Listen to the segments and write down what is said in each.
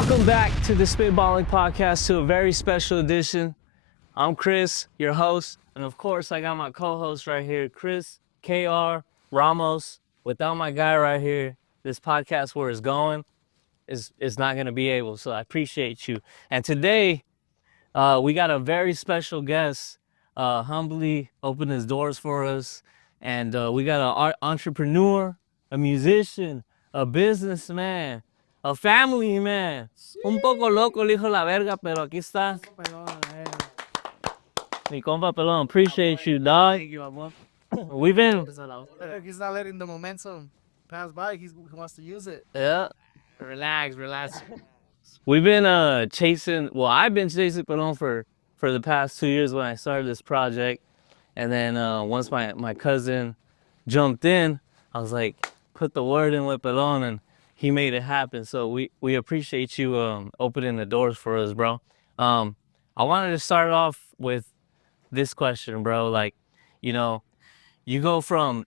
Welcome back to the Spitballin Podcast, to a very special edition. I'm Chris, your host, and of course I got my co-host right here, Chris, KR, Ramos. Without my guy right here, this podcast where it's going is not gonna be able, so I appreciate you. And today, we got a very special guest, humbly opened his doors for us, and we got an entrepreneur, a musician, a businessman, a family man. Un poco loco el hijo de la verga, pero aquí está. Mi compa Pelon, appreciate you, dog. Thank you, amor. We've been, He's not letting the momentum pass by. He wants to use it. yeah, Relax. we've been chasing. Well, I've been chasing Pelon for the past 2 years when I started this project, and then once my cousin jumped in, I was like, put the word in with Pelon, and he made it happen. So we appreciate you opening the doors for us, bro. I wanted to start off with this question, bro. Like, you know, you go from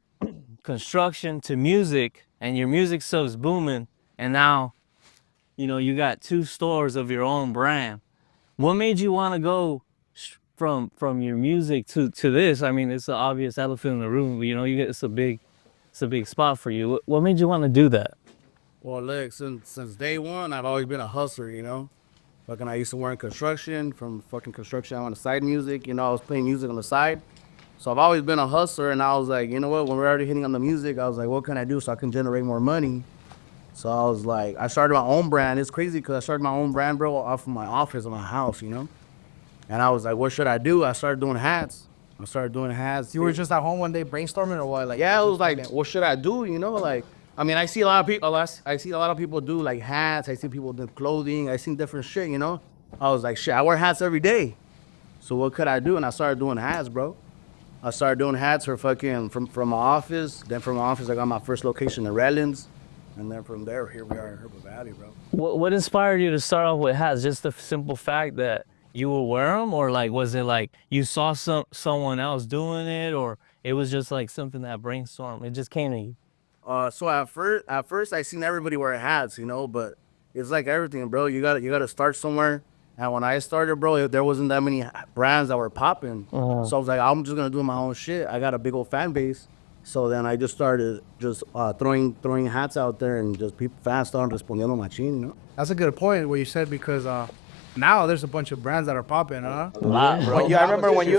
construction to music, and your music stuff's booming, and now, you know, you got 2 stores of your own brand. What made you want to go from your music to this? I mean, it's an obvious elephant in the room. You know, it's a big spot for you. What made you want to do that? Well, look, since day one, I've always been a hustler, you know. Fucking, I used to work in construction. From fucking construction, I went to side music. You know, I was playing music on the side. So I've always been a hustler, and I was like, you know what? When we're already hitting on the music, I was like, what can I do so I can generate more money? So I was like, I started my own brand. It's crazy because I started my own brand, bro, off of my office in my house, you know. And I was like, what should I do? I started doing hats. You were just at home one day brainstorming or what? Like, yeah, it was like, what should I do? You know, like, I mean, I see a lot of people do like hats. I see people do clothing. I see different shit, you know. I was like, shit, I wear hats every day. So what could I do? And I started doing hats, bro. I started doing hats for fucking from my office. Then from my office, I got my first location in Redlands. And then from there, here we are in Jurupa Valley, bro. What inspired you to start off with hats? Just the simple fact that you will wear them, or like was it like you saw someone else doing it, or it was just like something that brainstormed? It just came to you. So at first I seen everybody wear hats, you know, but it's like everything, bro. You gotta start somewhere. And when I started, bro, there wasn't that many brands that were popping. So I was like, I'm just gonna do my own shit. I got a big old fan base. So then I just started throwing hats out there, and just fans started respondiendo machine, you know. that's a good point what you said, because now there's a bunch of brands that are popping, huh? A lot, bro. I remember when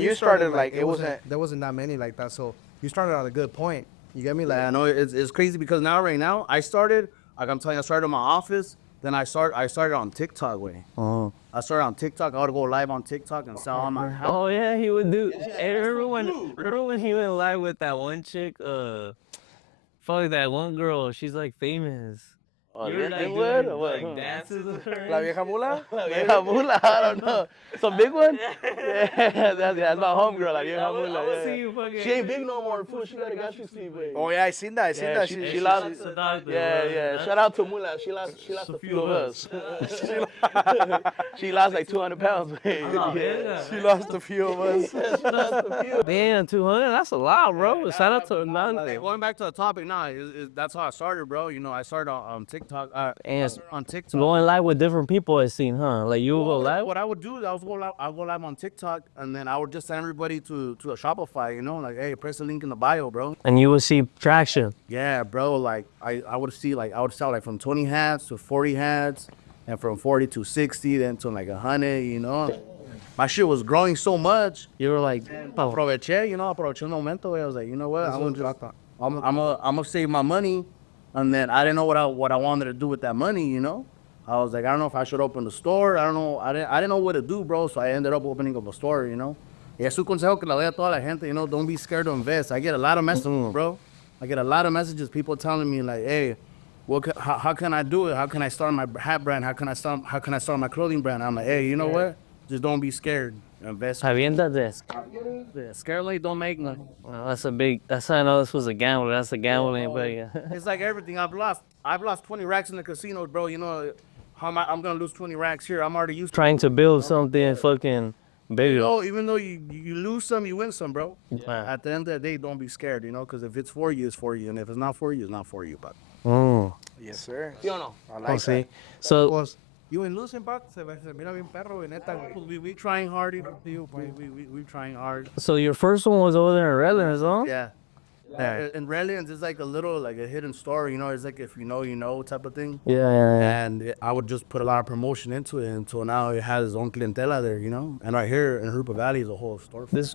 you started, like, there wasn't that many like that. So you started on a good point. You get me? Like, I know it's crazy because right now, I started, like I'm telling you, I started in my office. Then I started on TikTok, way. I started on TikTok. I would go live on TikTok and sell on my house. Oh yeah, he would do. Hey, remember when he went live with that one chick? Fuck, that one girl. She's like famous. You were like doing like dances with her. La vieja mula? La vieja mula, I don't know. Some big one? Yeah, that's my homegirl, la vieja mula. I would see you fucking. She ain't big no more, fool. She got a gastric sleeve. Oh yeah, I seen that. She lost. Yeah. Shout out to Mula. She lost a few of us. She lost like 200 pounds. She lost a few of us. Damn, 200. That's a lot, bro. Shout out to Nana. Going back to the topic now, that's how I started, bro. You know, I started on TikTok. And On TikTok. going live with different people, it seemed, huh? Like you would go live. What I would do, I'll go live on TikTok, and then I would just send everybody to a Shopify, you know, like, hey, press the link in the bio, bro. And you would see traction. Yeah, bro. Like I would sell like from 20 hats to 40 hats, and from 40 to 60, then to like 100, you know. My shit was growing so much. You were like, Aproveché el momento. I was like, you know what? I'm gonna save my money. And then I didn't know what I wanted to do with that money, you know. I was like, I don't know if I should open the store. I don't know. I didn't know what to do, bro. So I ended up opening up a store, you know. Y es un consejo que le doy a toda la gente, you know. Don't be scared to invest. I get a lot of messages, bro. I get a lot of messages. People telling me like, hey, how can I do it? How can I start my hat brand? How can I start my clothing brand? I'm like, hey, you know what? Just don't be scared. Invest. aviéntate. Scare like don't make none. Well, that's how I know this was a gamble. That's a gambling, but yeah. It's like everything. I've lost 20 racks in the casino, bro. You know, I'm gonna lose 20 racks here. I'm already used to Trying to build something fucking bigger. Oh, even though you lose some, you win some, bro. Yeah. At the end of the day, don't be scared, you know, because if it's for you, it's for you, and if it's not for you, it's not for you. But Yes, sir. ¿Sí o no? I like Oh, see. that. So Pues, you ain't losing, Pac. Se mira bien perro, y neta. We trying hard, we trying hard. so your first one was over there in Redlands, huh? Yeah. In Redlands, it's like a little, like a hidden store, you know, it's like if you know type of thing. Yeah. And I would just put a lot of promotion into it until now it has its own clientela there, you know. And right here in Jurupa Valley is a whole store. This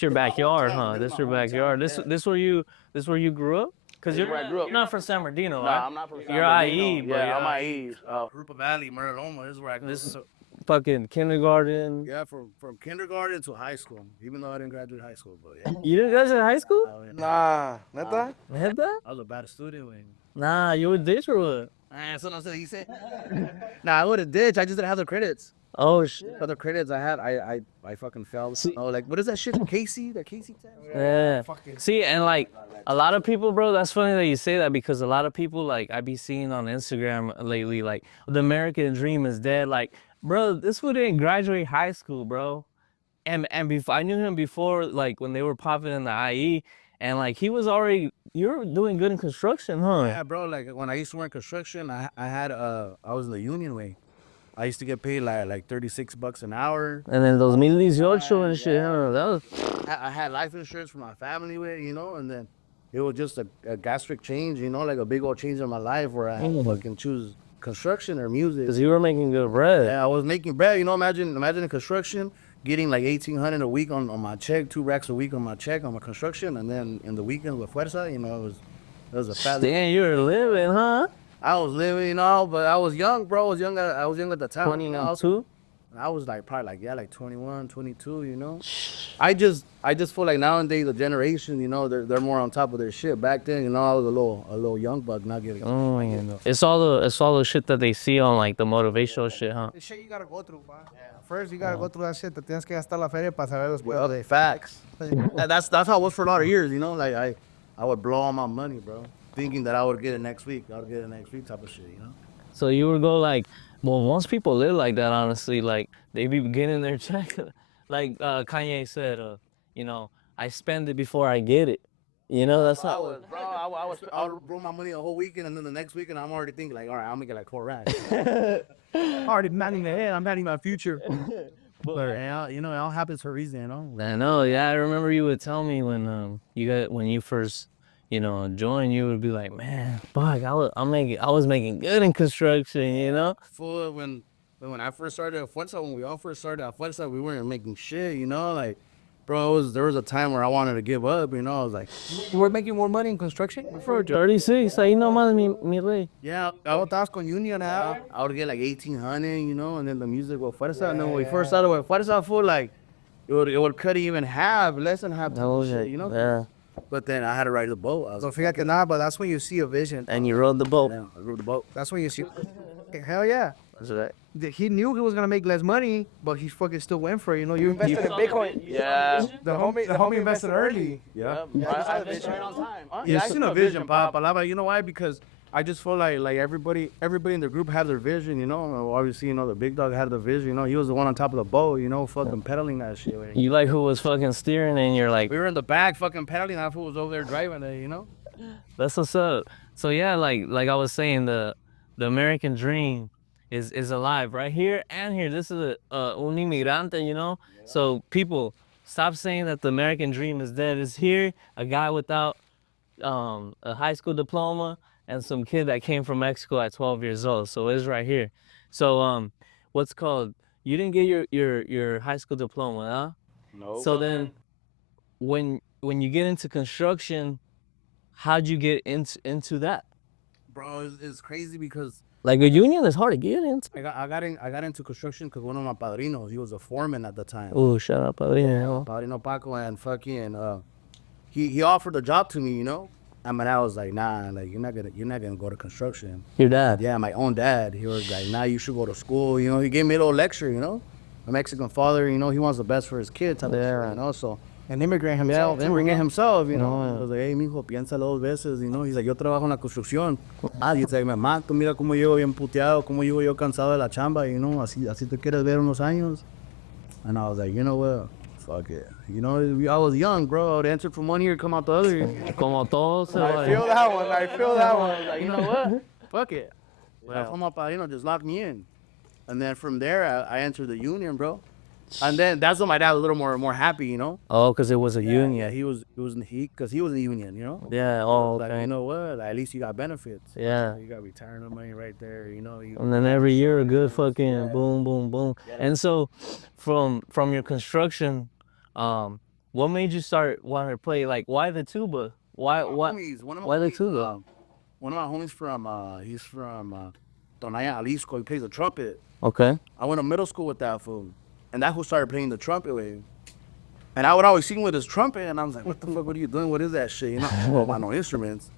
your backyard, huh? This your backyard. This where you grew up? Cause This is where I grew up. you're not from San Bernardino, Nah, right? I'm not from San You're Bernardino. IE, but Yeah, you're I'm IE. Jurupa Valley, Murder Loma, this is where I grew This up. fucking kindergarten. Yeah, from kindergarten to high school, even though I didn't graduate high school, but yeah. You didn't go to high school? Nah, ¿neta? Neta? I was a bad student, man. Nah, you would ditch or what? That's what he said. Nah, I would have ditched. I just didn't have the credits. Oh shit. Other credits I had, I fucking failed. Oh, like what is that shit? Casey? That Casey test? Yeah. See, and like a lot of people, bro, that's funny that you say that because a lot of people, like, I be seeing on Instagram lately, like, the American dream is dead. Like, bro, this fool didn't graduate high school, bro. And before I knew him before, like, when they were popping in the IE, and like he was already, you're doing good in construction, huh? Yeah, bro. Like when I used to work construction, I was in the union way. I used to get paid like $36 an hour. And then those 18 and shit, huh? That was I had life insurance for my family with, you know, and then it was just a gastric change, you know, like a big old change in my life where I had to fucking choose construction or music. because you were making good bread. Yeah, I was making bread, you know. Imagine in construction, getting like $1,800 a week on my check, 2 racks a week on my check on my construction, and then in the weekend with Fuerza, you know, it was a fat. Damn, you were living, huh? I was living, you know, but I was young, bro. I was young at the time. you know. 22? I was like probably like 21, 22, you know. I just feel like nowadays the generation, you know, they're more on top of their shit. Back then, you know, I was a little young buck, not getting. Oh, yeah. It's all the shit that they see on like the motivational shit, huh? The shit you gotta go through, pa. First, you gotta go through that shit. Te tienes que gastar la feria para saber los Well, they facts. And that's how it was for a lot of years, you know. Like I would blow all my money, bro, thinking that I would get it next week. I would get it next week, type of shit, you know. So you would go like, well, most people live like that, honestly. Like they be getting their check, like Kanye said, you know, I spend it before I get it. You know, that's I how. was, bro. I would blow my money a whole weekend, and then the next weekend I'm already thinking like, all right, I'm gonna get like 4 racks. Already planning ahead. I'm planning my future. But you know, it all happens for a reason, you know. I know. Yeah, I remember you would tell me when you first, you know, joined. You would be like, man, fuck, I was making good in construction. You know. Full when I first started at Fuerza, when we all first started at Fuerza, we weren't making shit, you know, like. Bro, there was a time where I wanted to give up, you know. I was like, We're making more money in construction. For 36, ahí nomás mi rey. yeah, I was con Union now. I would get like 1,800, you know, and then the music with Fuerza. And then when we first started with Fuerza, full like it would cut even half, less than half, Oh, shit, you know. Yeah. But then I had to ride the boat. I was So fíjate nada, but that's when you see a vision. And you rode the boat. yeah, I rode the boat. That's when you see. Hell yeah. That's right. He knew he was gonna make less money, but he fucking still went for it. You know, you invested in Bitcoin. Yeah. The homie invested early. Yeah, I finished right on time. yeah, I seen a vision, Pop. You know why? Because I just feel like everybody in the group had their vision, you know. Obviously, you know, the big dog had the vision, you know. He was the one on top of the boat, you know, fucking pedaling that shit. You like who was fucking steering, and you're like, We were in the back fucking pedaling. That fool was over there driving it, you know. that's what's up. So yeah, like I was saying, the American dream is alive right here and here. This is un inmigrante, you know. So people, stop saying that the American dream is dead. It's here. A guy without a high school diploma and some kid that came from Mexico at 12 years old. So it's right here. So what's called? You didn't get your high school diploma, huh? No. So then, when you get into construction, how'd you get into that? Bro, it's crazy because Like a union is hard to get into. I got into construction because one of my padrinos, he was a foreman at the time. Oh, shut up, Padrino. Padrino Paco, and fucking he offered a job to me, you know. I mean, I was like, nah, like you're not gonna go to construction. Your dad. Yeah, my own dad. He was like, nah, you should go to school. You know, he gave me a little lecture, you know. A Mexican father, you know, he wants the best for his kid, type of shit, you know. So An immigrant yeah, himself. then bring it himself, you know. No. I was like, hey, mijo, piénsalo 2 veces, you know. He's like, yo trabajo en la construcción. He's like, mamá, tú mira cómo llego bien puteado, cómo llego yo cansado de la chamba, you know. Así te quieres ver unos años. And I was like, you know what? fuck it. You know, I was young, bro. I would enter from one ear, come out the other ear. Como todos se I va. feel that one. I feel that one. Like, you know what? Fuck it. Yeah. Come up, you know, just lock me in. And then from there, I entered the union, bro. And then that's when my dad was a little more happy, you know. Oh, because it was a union. Yeah, he was a union, you know. Yeah. Oh, Like, okay. you know what? At least you got benefits. Yeah. You got retirement money right there, you know. And then every year a good fucking boom, boom, boom. And so, from your construction, what made you start wanting to play? Like, why the tuba? Why Why the tuba? One of my homies he's from Tonaya, Jalisco. He plays the trumpet. Okay. I went to middle school with that fool, and that fool started playing the trumpet with him. And I would always see him with his trumpet, and I was like, "What the fuck? What are you doing? What is that shit? You know, I don't know no instruments."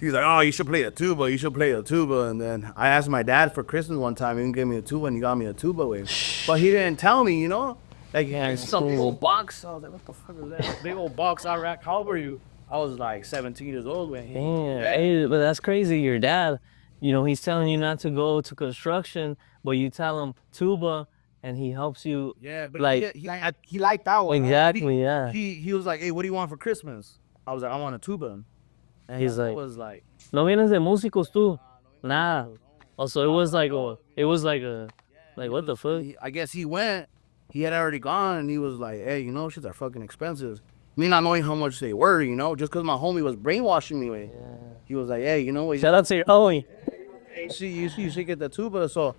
He's like, "Oh, you should play the tuba. You should play the tuba." And then I asked my dad for Christmas one time. He gave me a tuba, and he got me a tuba with. But he didn't tell me, you know. Like, yeah, some big old box. I was like, "What the fuck is that? Big old box out rack. How old were you?" I was like 17 years old when he. Damn. Hey, but that's crazy. Your dad, you know, he's telling you not to go to construction, but you tell him tuba, and he helps you. Yeah, but Like- he liked that one. Exactly. Yeah. He was like, "Hey, what do you want for Christmas?" I was like, "I want a tuba." And He's I like, was like, "No vienes de músicos tú?" Nah. Also, it was like what the fuck? I guess he went. He had already gone, and he was like, "Hey, you know, shit are fucking expensive." Me not knowing how much they were, you know, just because my homie was brainwashing me. With. He was like, "Hey, you know what? Shout out to your homie. You should get the tuba." So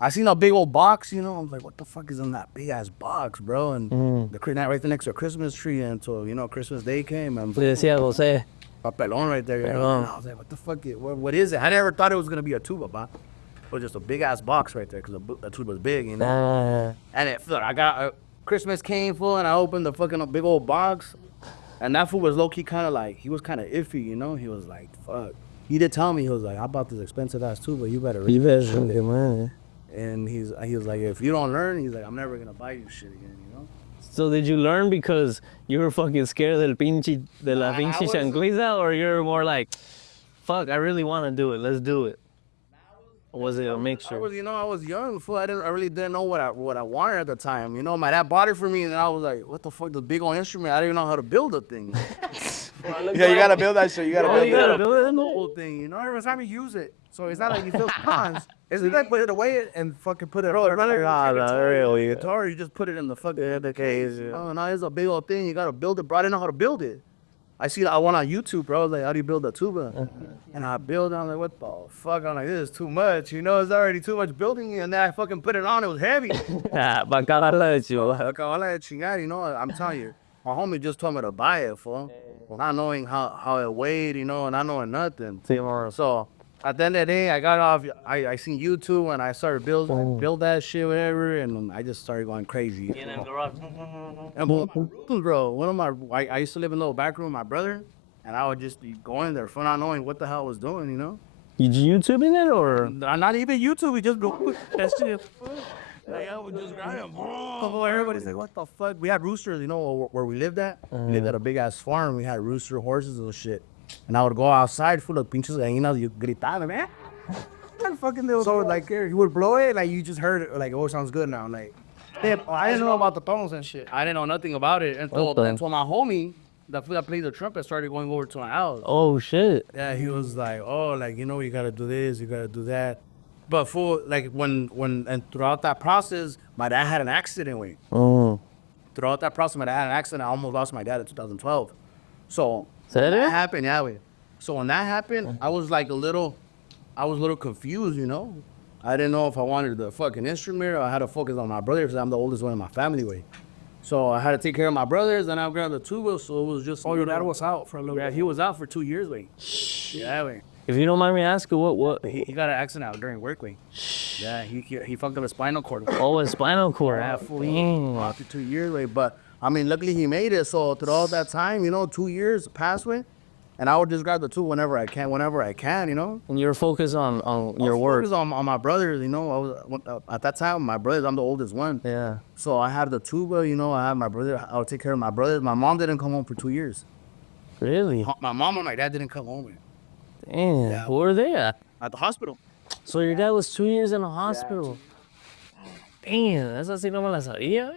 I seen a big old box, you know. I'm like, "What the fuck is in that big ass box, bro?" And the right there next to a Christmas tree, and so you know, Christmas Day came, and Le decía José. a Pelon right there. You know? Pelon. And I was like, "What the fuck? What is it?" I never thought it was gonna be a tuba, but it was just a big ass box right there because the tuba was big, you know. And look, I got Christmas came full, and I opened the fucking big old box, and that fool was low key kind of like he was kind of iffy, you know. He was like, "Fuck." He did tell me, he was like, "I bought this expensive ass tuba. You better." read this shit." man. And he was like, "If you don't learn," he's like, "I'm never gonna buy you shit again," you know. So did you learn because you were fucking scared de la I pinche was- chancliza, or you're more like, fuck, I really want to do it. Let's do it. Or was it a mixture? I was young, fool. I really didn't know what I wanted at the time. You know, my dad bought it for me, and I was like, "What the fuck? The big old instrument. I didn't even know how to build a thing." Yeah, you gotta build that shit. You gotta Oh, build you gotta it. build it in the whole thing, you know. Every time you use it, so it's not like you feel cons. It's like put it away and fucking put it on. Guitar, you just put it in the fucking case. Oh no, it's a big old thing. You gotta build it, bro. I didn't know how to build it. I went on YouTube, bro. I was like, "How do you build a tuba?" And I built it. I'm like, "What the fuck?" I'm like, "This is too much. You know, it's already too much building." And then I fucking put it on. It was heavy. Pa' cagarla de chivo. Look, all that chingar, you know. I'm telling you, my homie just told me to buy it, fool. Not knowing how it weighed, you know, and not knowing nothing. So at the end of the day, I got off. I seen YouTube and I started build that shit, whatever, and I just started going crazy. And bro, I used to live in a little back room with my brother, and I would just be going there for not knowing what the hell I was doing, you know. You YouTubing it or? Not even YouTube. We just go that shit. Like, I would just grab him. Everybody's like, "What the fuck?" We had roosters, you know, where we lived at. We lived at a big ass farm. We had rooster horses and shit. And I would go outside full of pinches gallinas. You gritaban, man. And fucking they was so like, you would blow it, like you just heard it, like, "Oh, it sounds good now." Like, I didn't know about the tones and shit. I didn't know nothing about it until my homie, that played the trumpet, started going over to my house. Oh shit. Yeah, he was like, "Oh, like, you know, you gotta do this, you gotta do that." But and throughout that process, my dad had an accident with. Throughout that process, my dad had an accident. I almost lost my dad in 2012. So ¿Serio? that happened, yeah, wait. So when that happened, I was a little confused, you know. I didn't know if I wanted the fucking instrument or I had to focus on my brother because I'm the oldest one in my family, way. So I had to take care of my brothers, and I grabbed the tuba. So it was just. Oh, your dad was out for a little Yeah, bit. he was out for 2 years, wait. Yeah, wait. If you don't mind me asking, what? He got an accident out during work week. Yeah, he fucked up his spinal cord. Oh, a spinal cord. Yeah, full Damn. after 2 years, way. But I mean, luckily he made it. So throughout that time, you know, 2 years passed way, and I would just grab the tool whenever I can, you know. And you're focused on your work. Focus on my brothers, you know. I was at that time, my brothers. I'm the oldest one. Yeah. So I had the tuba, you know. I had my brother. I would take care of my brothers. My mom didn't come home for 2 years. Really? My mom and my dad didn't come home Damn. Yeah. Where were they at? at the hospital. So your dad was 2 years in the hospital. Damn, that's así no me la sabía.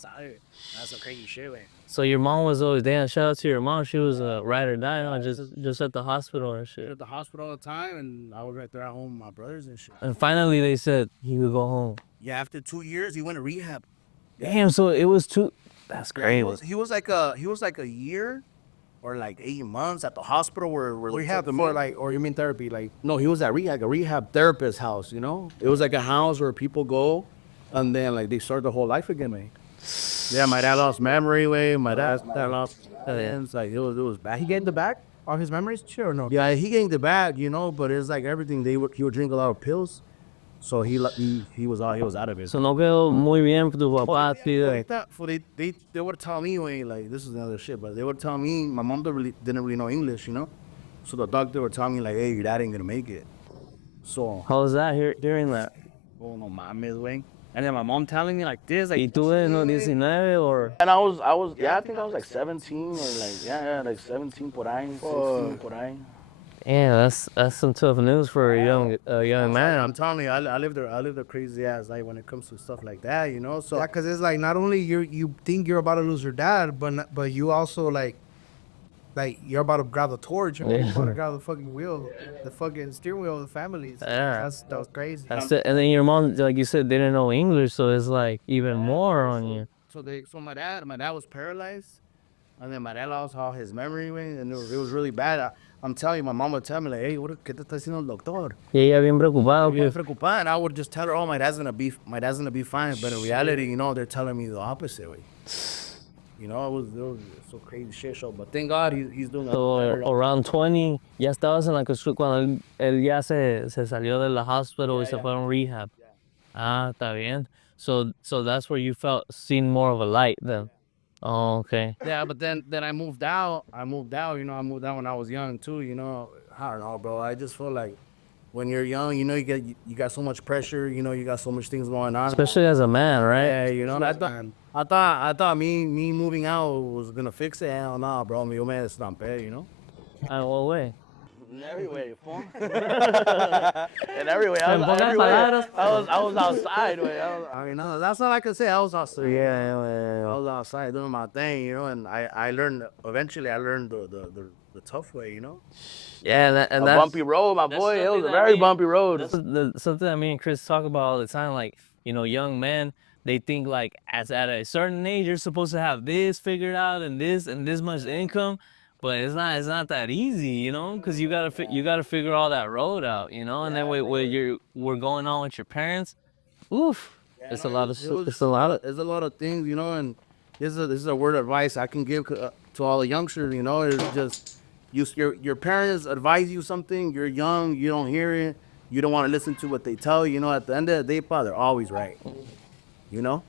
sabe. That's some crazy shit, güey. So your mom was always, damn, shout out to your mom. She was a ride or die, huh? Just at the hospital and shit. At the hospital all the time, and I was right there at home with my brothers and shit. And finally they said he could go home. Yeah, after 2 years, he went to rehab. Damn, so it was two. That's Yeah, great. he was like a year or like 8 months at the hospital where Rehab for like, or you mean therapy? Like, No, he was at rehab, a rehab therapist house, you know? It was like a house where people go and then like they start their whole life again, man. Yeah, my dad lost memory, way. My dad lost hands. Like it was bad. He gained the back. all his memories, shit or no? Yeah, he gained the back, you know, but it's like everything. He would drink a lot of pills. So he was out of it. So no quedó muy bien tu papá, tío. Like that, for they would tell me, way, like this is another shit, but they would tell me my mom didn't really know English, you know? So the doctor would tell me like, hey, your dad ain't gonna make it. So How was that hearing that? oh no mames, way. And then my mom telling me like this, ¿Y like tú eres no 19 or? And I was, yeah, I think I was like 17 or like, yeah, like 17 por ahí, 16 por ahí. Yeah, that's some tough news for a young man. I'm telling you, I lived a crazy ass life when it comes to stuff like that, you know. So Yeah, because it's like not only you think you're about to lose your dad, but you also like you're about to grab the torch, and you're about to grab the fucking wheel, the fucking steering wheel of the families. Yeah. That was crazy. That's it. And then your mom, like you said, didn't know English, so it's like even more on you. so my dad was paralyzed, and then my dad lost all his memory, and it was really bad. I'm telling you, my mom would tell me like, hey, ¿qué te está haciendo el doctor? Y ella bien preocupada. Bien preocupada, and I would just tell her, oh, my dad's gonna be fine. But in reality, you know, they're telling me the opposite way. You know, it was so crazy shit show. But thank God he's doing So around 20, ya estabas en la construcción cuando él ya se salió de la hospital y se fue a un rehab. Ah, está bien. So that's where you seen more of a light then. Oh, okay. Yeah, but then I moved out. You know, I moved out when I was young too. You know, I don't know, bro. I just feel like when you're young, you know, you got so much pressure. You know, you got so much things going on. Especially as a man, right? Yeah, you know. And I thought me moving out was gonna fix it. Hell nah, bro. Me, man, it's not bad. You know. In what way? In every way, fool. In every way. I was outside, way. I mean, no, that's all I can say. I was outside. Yeah, I was outside doing my thing, you know. And I learned eventually. I learned the tough way, you know. Yeah, and A that's bumpy road, my boy. It was a something very bumpy road. That's something that me and Chris talk about all the time. Like, you know, young men, they think like at a certain age you're supposed to have this figured out and this much income, but it's not that easy, you know, because you gotta figure all that road out, you know. And then we're going on with your parents, oof, it's a lot of things, you know. And this is a word of advice I can give to all the youngsters, you know. It's just your parents advise you something, you're young, you don't hear it, you don't want to listen to what they tell you, you know. At the end of the day, they're always right, you know.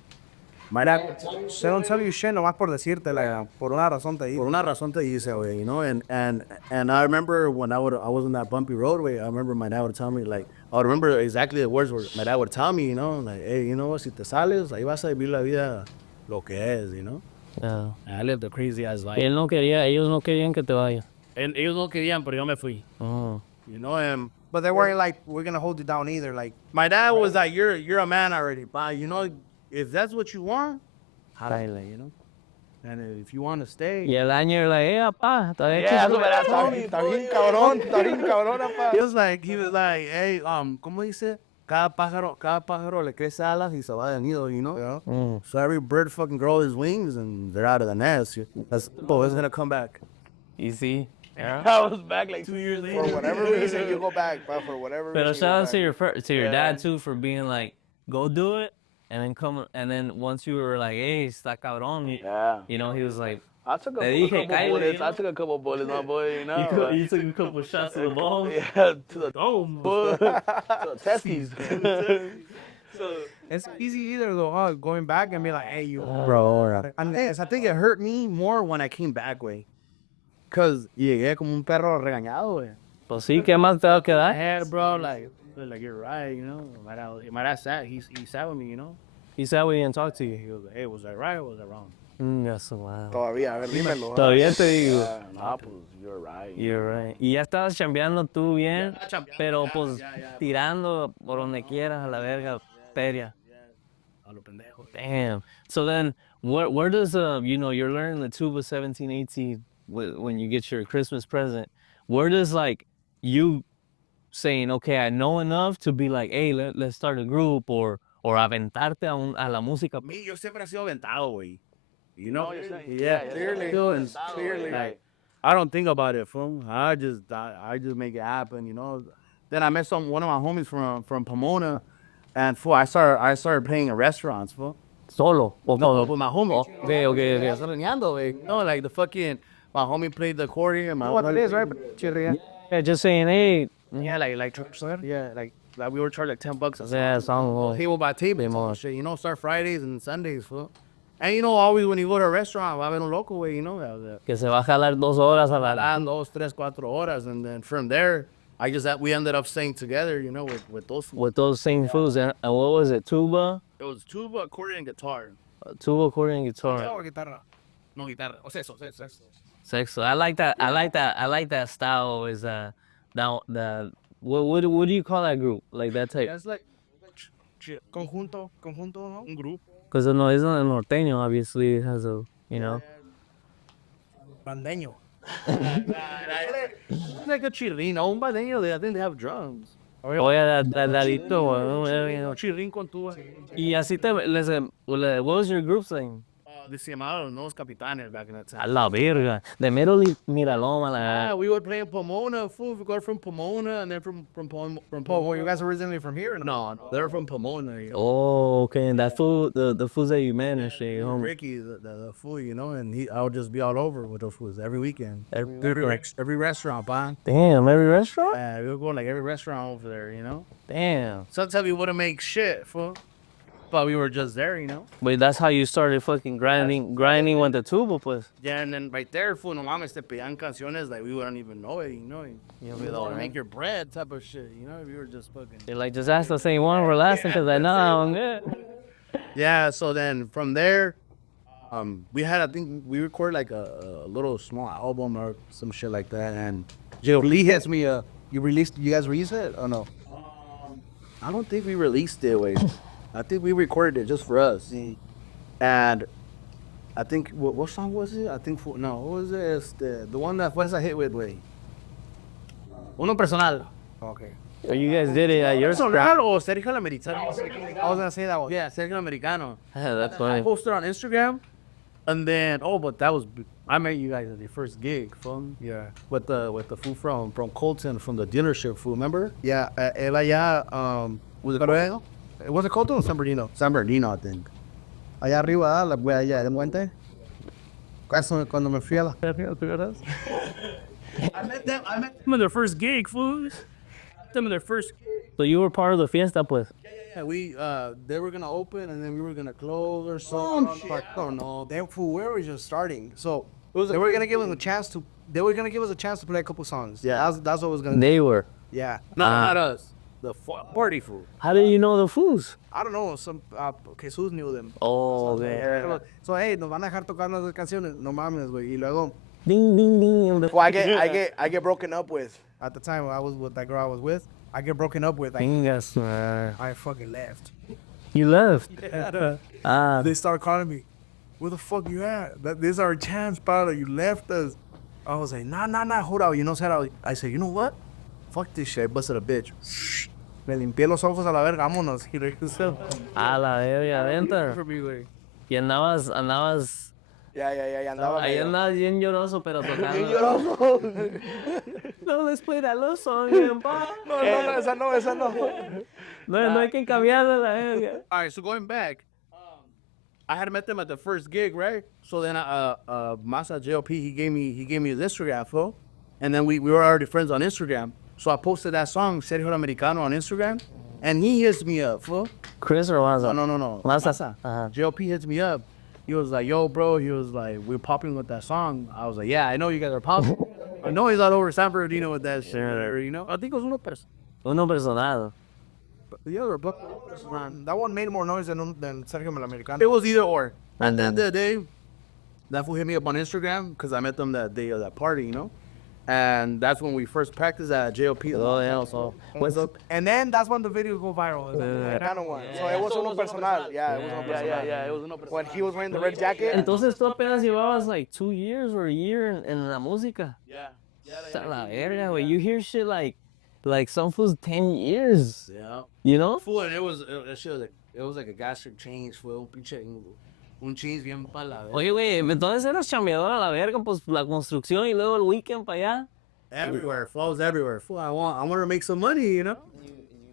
My dad, They don't tell you shit nomás por decirte, like, por una razón te por digo. una razón te dice, güey, you know. And I remember when I was on that bumpy roadway, I remember my dad would tell me, like, I would remember exactly the words where my dad would tell me, you know, like, hey, you know what, si te sales, ahí vas a vivir la vida lo que es, you know. Yeah. And I lived a crazy ass life. Ellos no querían que te vayas. And ellos no querían, pero yo me fui. Oh. You know, and But they weren't like, we're gonna hold you down either. Like, my dad was like, you're a man already, but you know, if that's what you want, Baile. you know. And if you want to stay, Y el año you're like, papá, todavía Yeah, that's what my dad told me. Está bien cabrón, papá. he was like, hey, ¿cómo dice? Cada pájaro le crece alas y se va del nido, you know? Mm. So every bird fucking grows his wings and they're out of the nest. That's always gonna come back. You see? Yeah. I was back like 2 years For later. whatever reason, you go back, but for whatever But reason. shout out to your Yeah. dad too for being like, go do it, and then once you were like, hey, está cabrón, Yeah. you know, he was like, I took Le dije, couple cállate, bullets. ¿no? I took a couple bullets, my boy. You know. you took a couple shots to the ball. Yeah, to the Dome. to the testes. it's easy either though, going back and be like, hey, you. Bro, I think it hurt me more when I came back, güey. Cause llegué como un perro regañado, güey. Pues sí, ¿qué más te va a quedar? Yeah, bro, like you're right, you know. My dad sat, he sat with me, you know. He said we didn't talk to you. He was like, hey, was I right or was I wrong? Yes, wow. Todavía, a ver, dímelo. Todavía te digo. Yeah, nah, pues, you're right. You're right. Y ya estabas chambeando tú bien, pero pues tirando por donde quieras a la verga, feria. A lo pendejo. Damn. So then, where does you're learning the tuba 17, 18 when you get your Christmas present. Where does like you saying, okay, I know enough to be like, hey, let's start a group or aventarte a la música? Me, yo siempre he sido aventado, güey. You know? you're saying? Yeah, Yeah, clearly. Clearly. Like, I don't think about it, fool. I just make it happen, you know. Then I met one of my homies from Pomona, and fool, I started playing in restaurants, fool. Solo. No, with my homie. Okay. Soñando, güey. No, like the fucking my homie played the accordion. My What it is, right? Chirria. Yeah, just saying, hey, Yeah, like we were charged like $10. yeah, song. Table by table, and shit. You know, start Fridays and Sundays, fool. And you know, always when you go to a restaurant, va a haber un loco, güey. You know, Que se va a jalar 2 horas a la. dan 2, 3, 4 horas, and then from there, we ended up staying together, you know, with those. With those same foods. And what was it? Tuba? It was tuba, accordion, and guitar. Tuba, accordion, guitar. Oh, guitarra. No guitarra. O sea, eso. Sexo. I like that style. Is now the what do you call that group? Like that type? That's like Conjunto, ¿no? un grupo. Because no, it's not norteño. Obviously, it has a Bandeño. It's like a chirrino, un badeño. I think they have drums. Oh yeah, that dadito. Chirrín con tuba. Y así what was your group name? Se llamaban Los Capitanes back in that A time. la verga. De mero Miraloma. Yeah, we would play in Pomona. Fool, we got from Pomona, and then from Oh, well, you guys are originally from here? No, they're from Pomona. You know? Oh, okay. And that food, the foods that you managed, homie. Ricky, the fool, you know, and I would just be all over with those foods every weekend. Every restaurant, man. Damn, every restaurant? We would go like every restaurant over there, you know. Damn. Sometimes we wouldn't make shit, fool, but we were just there, you know. But that's how you started fucking grinding with the tuba, pues. Yeah, and then right there, fool, no mames, te pedían canciones like we wouldn't even know it, you know. You know, make your bread type of shit, you know. We were just fucking. They're like, just ask the same one for last because I know I'm good. Yeah, so then from there, I think we recorded like a little small album or some shit like that, and Lee hits me. You guys released it or no? I don't think we released it, wait. I think we recorded it just for us. And I think, what song was it? I think, what was it? It's the one that Fuerza hit with, wait. Uno personal. Okay. Oh, you guys did it at your Personal or Sergio el Americano? I was gonna say that one. Yeah, Sergio el Americano. That's I funny. posted on Instagram, and then, but that was, I met you guys at the first gig, fool. Yeah. With the fool from Colton, from the dealership, fool, remember? Yeah. Él allá, Was it was it Colton or San Bernardino? San Bernardino, I think. Allá arriba, la wea allá, ¿de Muente? Cuando me fui a la... I met them at their first gig, fools. Them at their first. So you were part of the fiesta, pues. Yeah, they were gonna open and then we were gonna close or something. I don't know. They were just starting. So they were gonna give us a chance to. They were gonna give us a chance to play a couple songs. Yeah. That's what was gonna. They were. Yeah. Not us. The party fool. How did you know the fools? I don't know. Some Jesus knew them. Oh, man. So hey, nos van a dejar tocar unas canciones. No mames, güey. Y luego, Ding, ding, ding. Well, I get broken up with. at the time I was with that girl I was with, I get broken up with. Pingas. I fucking left. You left. Yeah. They started calling me. Where the fuck you at? This is our chance, brother. You left us. I was like, nah. Hold on. You know what? I said, you know what? Fuck this shit. I busted a bitch. Me limpié los ojos a la verga. Vámonos. Y regresé. A la verga, adentro. For me, güey. Y andabas. Ya, andaba. Ahí andabas bien lloroso, pero Bien tocando. lloroso. No después de los songs, pa. No, esa no. No hay que cambiar de la verga. All right, so going back, I had met them at the first gig, right? So then, Masa JLP, he gave me his Instagram, fool. And then we were already friends on Instagram. So I posted that song, Sergio el Americano, on Instagram. And he hits me up, fool. Chris or Waza? No. Masa. Uh-huh. JLP hits me up. He was like, yo, bro. He was like, we're popping with that song. I was like, yeah, I know you guys are popping. I know he's all over San Bernardino with that shit, you know? I think it was Uno personal. the other book. That one made more noise than Sergio el Americano. It was either or. And At the then. end of the day, that fool hit me up on Instagram because I met them that day of that party, you know? And that's when we first practiced at JLP. Oh, yeah, so what's up? And then that's when the video go viral. Kind of one. So it was uno personal. Yeah, it was uno personal. Yeah, it was uno personal. When he was wearing the red jacket. Entonces tú apenas llevabas like 2 years or a year en la música. Yeah. Está la verga, güey. You hear shit like some fools 10 years. Yeah. You know? Fool, and it was like a gastric change, fue un change bien para la verga. Oye, güey, entonces eras chambeador a la verga, pues la construcción y luego el weekend para allá. Everywhere, flows everywhere. Fool, I want to make some money, you know?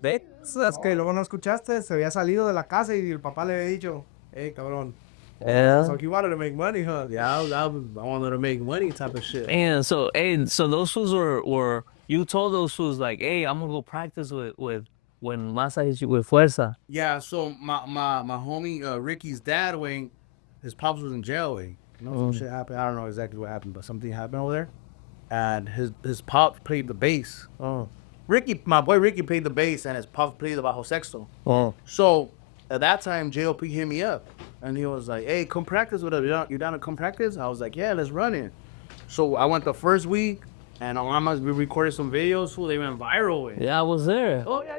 ¿Ves? Es que luego no escuchaste, se había salido de la casa y el papá le había dicho, hey, cabrón. Yeah. So he wanted to make money, huh? Yeah, I wanted to make money type of shit. And so those fools were you told those fools like, hey, I'm gonna go practice with when Masa hit you with Fuerza. Yeah, so my homie Ricky's dad, Wayne, his pops was in jail, Wayne. You know, some shit happened. I don't know exactly what happened, but something happened over there. And his pops played the bass. Oh. My boy Ricky played the bass, and his pops played the bajo sexto. Oh. So at that time, JLP hit me up, and he was like, "Hey, come practice with us. You down to come practice?" I was like, "Yeah, let's run it." So I went the first week, and we recorded some videos. Fool, they went viral. Yeah, I was there. Oh yeah.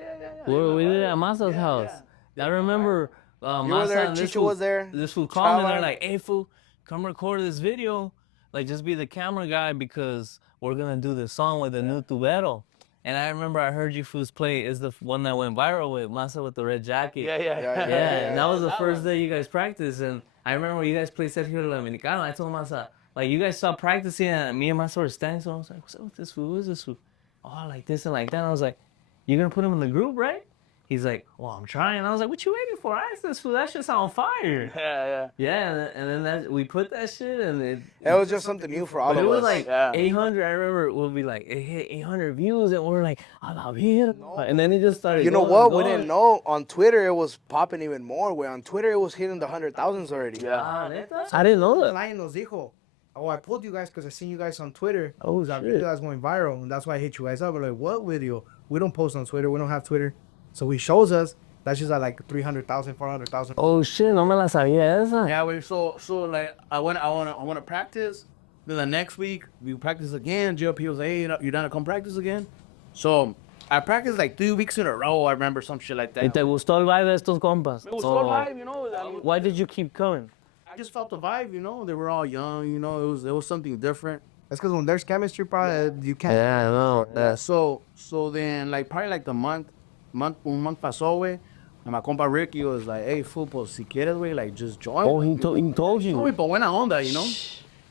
We did it at Masa's house. I remember You were there, Chicho was there. This fool called me and they're Chava. like, hey fool, come record this video. Like just be the camera guy because we're gonna do this song with the new tubero. And I remember I heard you fools play is the one that went viral with Masa with the red jacket. Yeah. Yeah, and that was the first day you guys practiced. And I remember you guys played Sergio La Dominicana. I told Masa, like, you guys stopped practicing, and me and Masa were standing. So I was like, what's up with this fool? Who is this fool? Oh, like this and like that. And I was like, you're going to put him in the group, right? He's like, well, I'm trying. I was like, what you waiting for? I asked this fool. That shit's on fire. Yeah. Yeah, and then we put that shit, and it was just something new for all but of it was us. like Yeah. 800. I remember it would be like, it hit 800 views, and we're like, a la vida. And then it just started You know going, what? We going. didn't know. On Twitter, it was popping even more. Where on Twitter, it was hitting the 100,000s already. Yeah. Ah, neta? I didn't know that. Lion nos dijo, oh, I pulled you guys because I seen you guys on Twitter. Oh, that shit. video that's going viral, and that's why I hit you guys up. We're like, what video? We don't post on Twitter. We don't have Twitter. So he shows us. That's just at like 300,000, 400,000. Oh shit, no me la sabía esa. Yeah, so like I want to practice. Then the next week we practice again. JLP was like, hey, you down to come practice again? So I practiced like 3 weeks in a row. I remember some shit like that. ¿Y te gustó el vibe de estos compas? It was Oh. so live, you know. I mean, Why did you keep coming? I just felt the vibe, you know. They were all young, you know. It was something different. That's because when there's chemistry, probably you can't. Yeah, I know. Yeah. So then like probably like un month pasó, güey. And my compa Ricky was like, hey, fool, pues si quieres, güey, like just join. Oh, he told you. Güey, but buena onda, you know.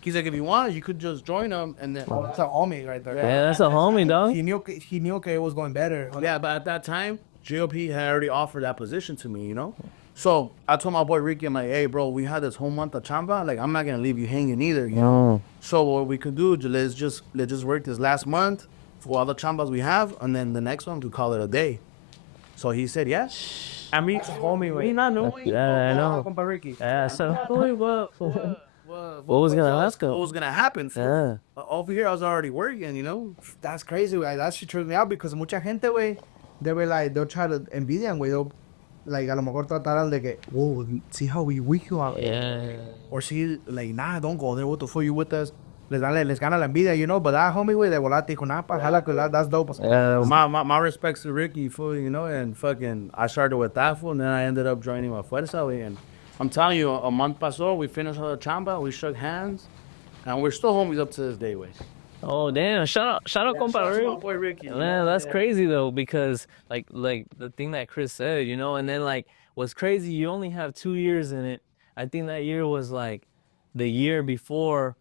He's like, if you want, you could just join them, and then. That's a homie right there. Yeah, that's a homie, dog. He knew it was going better. Yeah, but at that time, JLP had already offered that position to me, you know? So I told my boy Ricky, I'm like, hey, bro, we had this whole month of chamba. Like, I'm not going to leave you hanging either, you know? So what we could do, let's just work this last month for all the chambas we have, and then the next one, we call it a day. So he said, yeah. I mean, homie, We wait. not knowing. Yeah, I know. Compa Ricky. Yeah, so. What was gonna ask him? What was going to happen? So, Yeah. over here, I was already working, you know? That's crazy, güey. That shit trips me out because mucha gente, güey, they'll try to envidian, güey. They'll, like, a lo mejor tratarán de que, whoa, see how we weak you out. Yeah. Or see, like, nah, don't go there. What the fuck you with us? Les gana la envidia, you know? But that homie, güey, de volate dijo, nah, pa, jala, que that's dope. Yeah. My respects to Ricky, fool, you know, and fucking, I started with that fool, and then I ended up joining with Fuerza, güey, and I'm telling you, a month pasó, we finished our chamba, we shook hands, and we're still homies up to this day, güey. Oh damn! Shout out, compa Rick. My boy Ricky. Man, that's crazy though, because like the thing that Chris said, you know, and then like what's crazy, you only have 2 years in it. I think that year was like the year before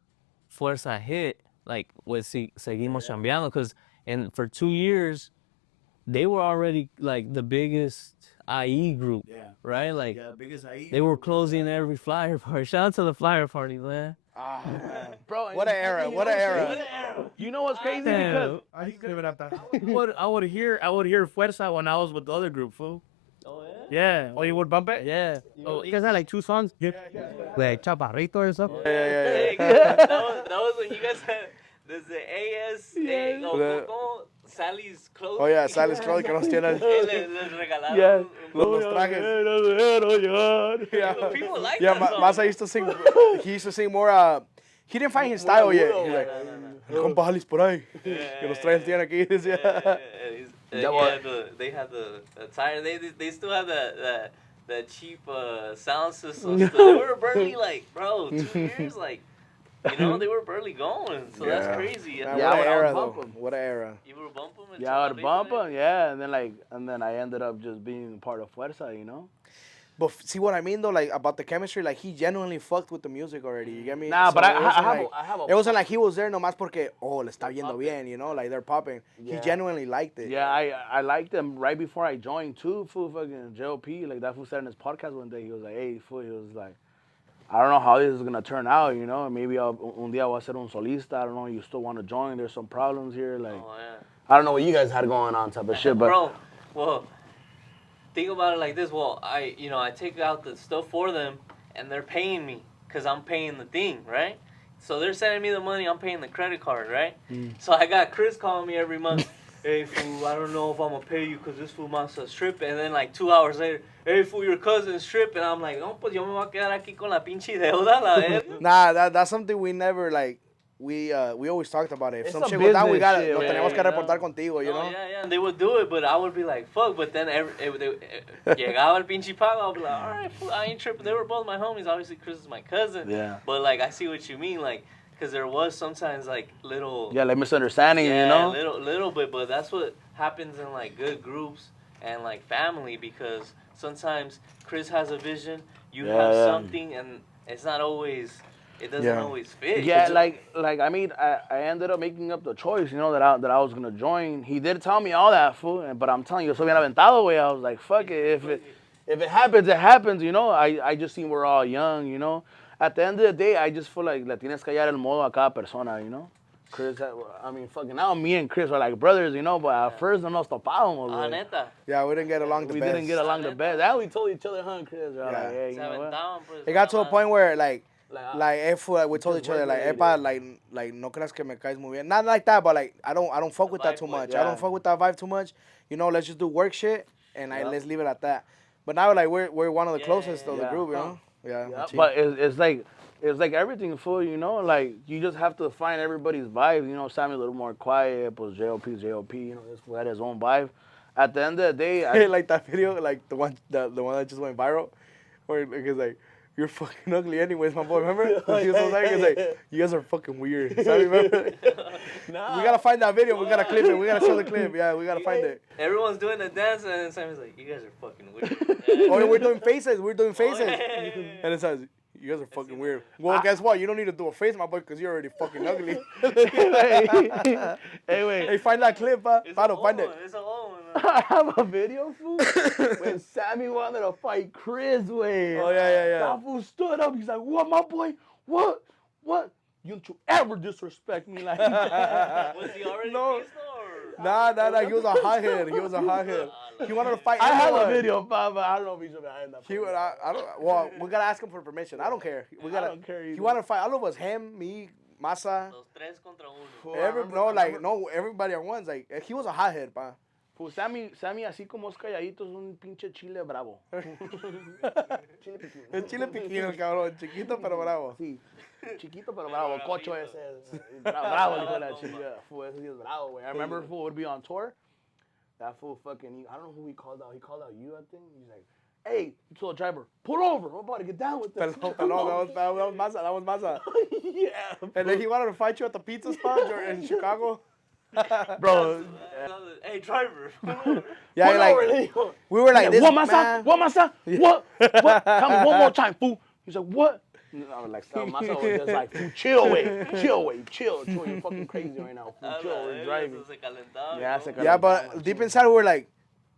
Fuerza hit, like with Seguimos Chambeando, because and for 2 years they were already like the biggest IE group, Yeah. right? Like Yeah, biggest IE. they were closing every flyer party. Shout out to the flyer party, man. Ah, man. Bro, What an era. What an era. You know what's crazy? Damn. Because He's gonna have that. I would hear Fuerza when I was with the other group, fool. Oh Yeah. Oh, you would bump it? yeah. Oh, you guys had like 2 songs? Like, chaparrito or something. that was when you guys had desde AS, Sally's clothes. Oh, yeah, Sally's clothes que nos tienen. Les regalaron. Yeah. Los trajes. Yeah. People like Yeah, that song. Masa used to sing. He used to sing more. He didn't find his style yet. He's like, El compa Jalis por ahí. Que los trae el tío aquí. They had the tire. They still have that cheap sound system. Still. They were barely like, bro, 2 years, like, you know, they were barely going. So that's crazy. Man, what an era, though. What an era. You would bump them. Yeah, I would bump them. Yeah, and then I ended up just being part of Fuerza, you know. But see what I mean though, like about the chemistry, like he genuinely fucked with the music already. You get me? Nah, so but I have a. It wasn't like he was there nomás porque le está viendo bien, you know, like they're popping. Yeah. He genuinely liked it. Yeah, I liked him right before I joined too. Fool fucking JLP, like that fool said in his podcast one day. He was like, "Hey, fool," he was like, "I don't know how this is gonna turn out, you know. Maybe un día voy a ser un solista. I don't know. You still want to join? There's some problems here, like." Oh, yeah. I don't know what you guys had going on, type of shit, but. Bro, well. Think about it like this. Well, I take out the stuff for them, and they're paying me because I'm paying the thing, right? So they're sending me the money. I'm paying the credit card, right? So I got Chris calling me every month. Hey, fool, I don't know if I'm gonna pay you because this fool wants to strip. And then like 2 hours later, hey, fool, your cousin's stripping. I'm like, no, pues yo me voy a quedar aquí con la pinche deuda, la verga. Nah, that's something we never like. We always talked about it. If It's some a shit was down, we business got shit, lo man, teníamos que you know? reportar contigo, you know? Yeah, and they would do it, but I would be like, fuck. But then llegaba el pinche pago, I'll be like, all right, fool, I ain't tripping. They were both my homies. Obviously, Chris is my cousin. Yeah. But like, I see what you mean, like, because there was sometimes like little. Yeah, like misunderstanding, Yeah, you know? little bit, but that's what happens in like good groups and like family, because sometimes Chris has a vision, you have something, and it's not always. It doesn't always fit. Yeah, like I mean, I ended up making up the choice, you know, that I was gonna join. He did tell me all that, fool, but I'm telling you, so bien aventado, way. I was like, fuck it, if it happens, it happens, you know. I just seen we're all young, you know. At the end of the day, I just feel like le tienes que hallar el modo a cada persona, you know. Chris, I mean, fucking now me and Chris are like brothers, you know, but at first no nos topábamos, like. Neta. Yeah, we didn't get along the best. We didn't get along the best. That we told each other, huh, Chris? We're like, hey, you know what? It got to a point where like if we told each other like, work epa, like no creas que me caes muy bien. Not like that, but like I don't fuck with that too much. I don't fuck with that vibe too much. You know, let's just do work shit and let's leave it at that. But now like we're one of the closest of the group, you know. Yeah. But it's like everything, fool, you know. Like you just have to find everybody's vibe. You know, Sammy a little more quiet, but JLP's JLP. You know, this fool had his own vibe. At the end of the day, I like that video, like the one that just went viral, where it's like, you're fucking ugly anyways, my boy, remember? He was like, you guys are fucking weird. Sorry, remember? Nah. We gotta find that video, we gotta clip it, we gotta show the clip, yeah, we gotta find it. Everyone's doing the dance, and then Sammy's like, you guys are fucking weird. Oh, we're doing faces. And it says, you guys are fucking weird. Well, guess what? You don't need to do a face, my boy, because you're already fucking ugly. Hey, wait. Hey, find that clip, Paro, find it. It's a old one. I have a video, fool, when Sammy wanted to fight Chris, way. Oh, yeah. That fool stood up. He's like, what, my boy? What? You don't you ever disrespect me like that. Was he already No. pissed or? Nah. He was a hothead. He wanted to fight I have everyone. a video, but I don't know if he's behind that. I don't. Well, we gotta ask him for permission. I don't care. I don't care either. He wanted to fight. All of us. Him, me, Masa. Los tres contra uno. Everybody at once. Like he was a hothead, pa. Pues Sammy así como es calladito, es un pinche chile bravo. Chile piquín. El chile piquino, cabrón. Chiquito pero bravo. Sí, chiquito pero bravo. Cocho ese. Bravo, hijo de la chingada. Fool, ese sí es bravo, güey. I remember fool would be on tour. That fool fucking, I don't know who he called out. He called out you, I think. He's like, hey, he told the driver, pull over. I'm about to get down with this. Pelon, that was Masa. Yeah. And then he wanted to fight you at the pizza spot in Chicago. Bro. Hey, driver. Yeah, like, we were like this, What, man. Masa? What? Tell me one more time, fool. He's like, what? I was like, Masa was just like, fool, chill. You're fucking crazy right now, fool. Chill, we're driving. Yeah, but deep inside we were like,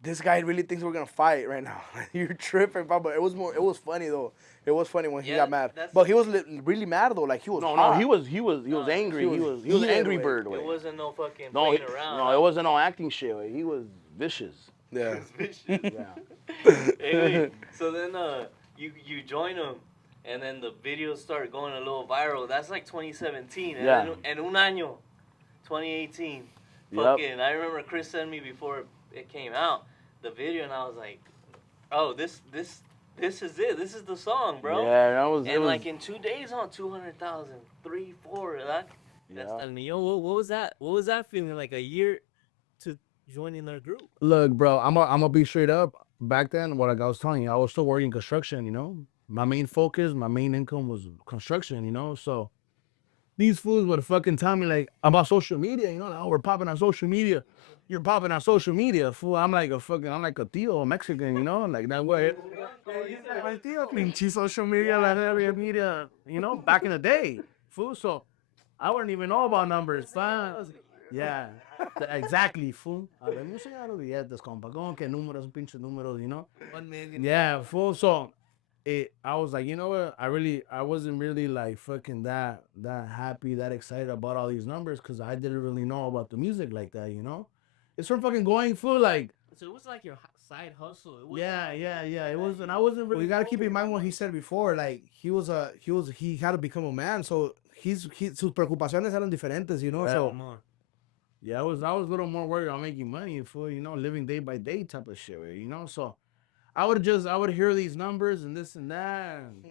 this guy really thinks we're gonna fight right now. You're tripping, but it was funny though. It was funny when he got mad. But he was really mad though. Like he was. No, he was angry. He was an angry bird. It wasn't no fucking No, playing around. No, it wasn't no acting shit. He was vicious. Yeah. Yeah. Anyway, so then you join them, and then the videos start going a little viral. That's like 2017. Yeah. And un año, 2018. Yep. Fucking, I remember Chris sent me before it came out the video, and I was like, oh, this is it. This is the song, bro. Yeah, that was. And like in 2 days, 200,000, 3, 4. Yo, what was that? What was that feeling like? A year to joining their group? Look, bro, I'm gonna be straight up. Back then, what I was telling you, I was still working construction. My main focus, my main income was construction. So these fools would fucking tell me like about social media. Like, oh, we're popping on social media. You're popping on social media, fool. I'm like a tío, a Mexican. Like that way. My tío, pinche social media, la media. Back in the day, fool. So I wouldn't even know about numbers, fam. Yeah, exactly, fool. A ver, me enseñaron billetes, compa. ¿Cómo que números, pinches números, 1 million. Yeah, fool. So, I was like, you know what? I wasn't really like fucking that happy, that excited about all these numbers because I didn't really know about the music like that, It's from fucking going, fool, like. So it was like your side hustle. Yeah. It was, and I wasn't really. You gotta keep in mind what he said before. Like he had to become a man, so sus preocupaciones eran diferentes, So Yeah, I was a little more worried on making money for, living day by day type of shit, So I would hear these numbers and this and that. And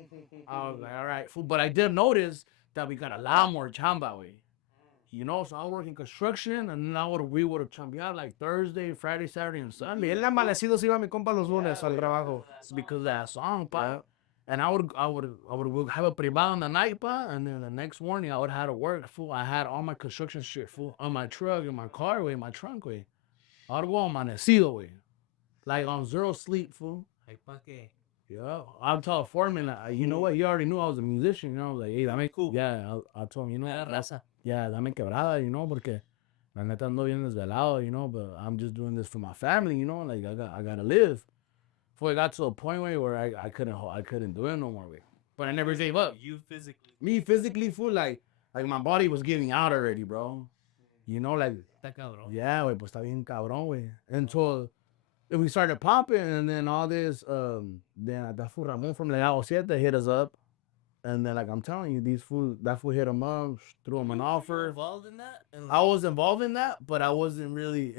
I was like, all right, fool. But I did notice that we got a lot more chamba, way. So I was working construction and we would have chambeado like Thursday, Friday, Saturday, and Sunday. Bien amanecido se iba mi compa los lunes al trabajo. It's because of that song, pa. And I would have a privado in the night, pa, and then the next morning I would have to work, fool. I had all my construction shit, fool, on my truck, in my car, way, my trunk, way. I would go amanecido, way. Like on zero sleep, fool. Ay, pa' qué? Yeah. I'd tell a foreman, like, you know what, you already knew I was a musician, I was like, hey, dame cool. Yeah, I told him, Raza. yeah, dame quebrada, porque la neta ando bien desvelado, but I'm just doing this for my family, like I gotta live. Before it got to a point where I couldn't do it no more, way. But I never gave up. You physically. Me physically, fool, like my body was giving out already, bro. Like. Está cabrón. Yeah, way, pues está bien cabrón, way. Until we started popping, and then all this, then that fool Ramon from Legado 7 hit us up. And then, like I'm telling you, that fool hit him up, threw him an offer. Involved in that? I was involved in that, but I wasn't really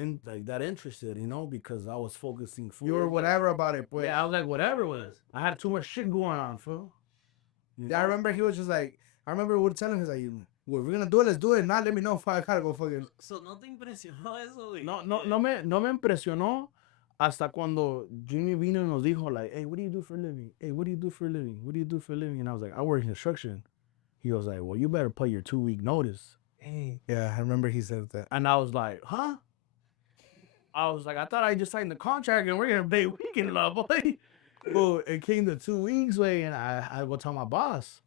that interested, because I was focusing. You were whatever about it, boy. Yeah, I was like, whatever was. I had too much shit going on, fool. Yeah, I remember he was just like, we were telling him, he's like, well, we're gonna do it, let's do it. Now let me know if I gotta go fucking. So no te impresionó eso, güey. No me impresionó. Hasta cuando Jimmy vino y nos dijo, like, hey, what do you do for a living? Hey, what do you do for a living? What do you do for a living? And I was like, I work in construction. He was like, well, you better put your 2-week notice. Hey. Yeah, I remember he said that. And I was like, huh? I was like, I thought I just signed the contract and we're going to pay weekend love, boy. Well, it came to 2 weeks, way, and I go tell my boss.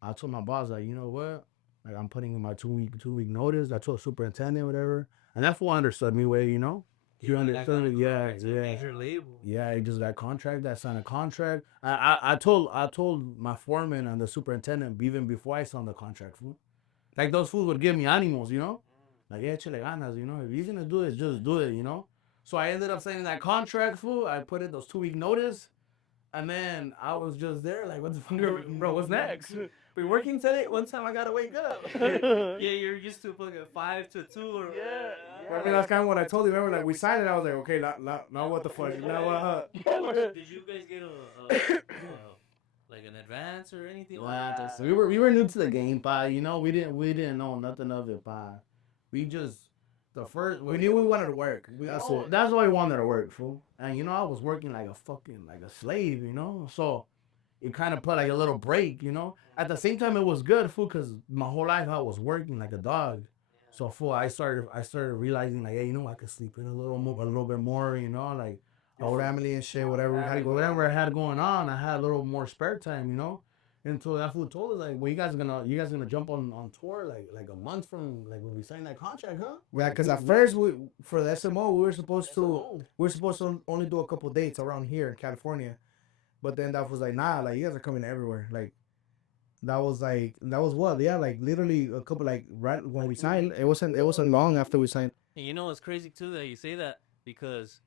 I told my boss, like, you know what? Like, I'm putting in my 2-week notice. I told the superintendent, whatever. And that fool understood me, way, You understood it? Yeah. Major label. Yeah, he just got contract. I signed a contract. I told my foreman and the superintendent even before I signed the contract, fool. Like those fools would give me animals, Like, yeah, chile ganas, If he's gonna do it, just do it, So I ended up signing that contract, fool. I put in those 2-week notice, and then I was just there, like, what the fuck, bro? What's next? We working today. One time I gotta wake up. Yeah, you're used to fucking 5 to 2 or I mean, that's kind of what I told you. Remember, like we signed it. I was like, okay, now what the fuck? Now what? Did you guys get like an advance or anything? We were new to the game, pa. We didn't know nothing of it, pa. We just we knew we wanted to work. That's why we wanted to work, fool. And I was working like a slave, So it kind of put like a little break, At the same time, it was good, fool, because my whole life I was working like a dog. So, fool, I started realizing, like, hey, I could sleep in a little bit more, like Your family and shit, whatever. whatever I had going on, I had a little more spare time, Until that fool told us, like, well, you guys gonna jump on tour like a month from like when we signed that contract, huh? Yeah, because at first for the SMO we were supposed to only do a couple dates around here in California, but then that was like, nah, like you guys are coming everywhere, like. That was what? Yeah, like literally a couple, like right when we signed. It wasn't long after we signed. And it's crazy too that you say that because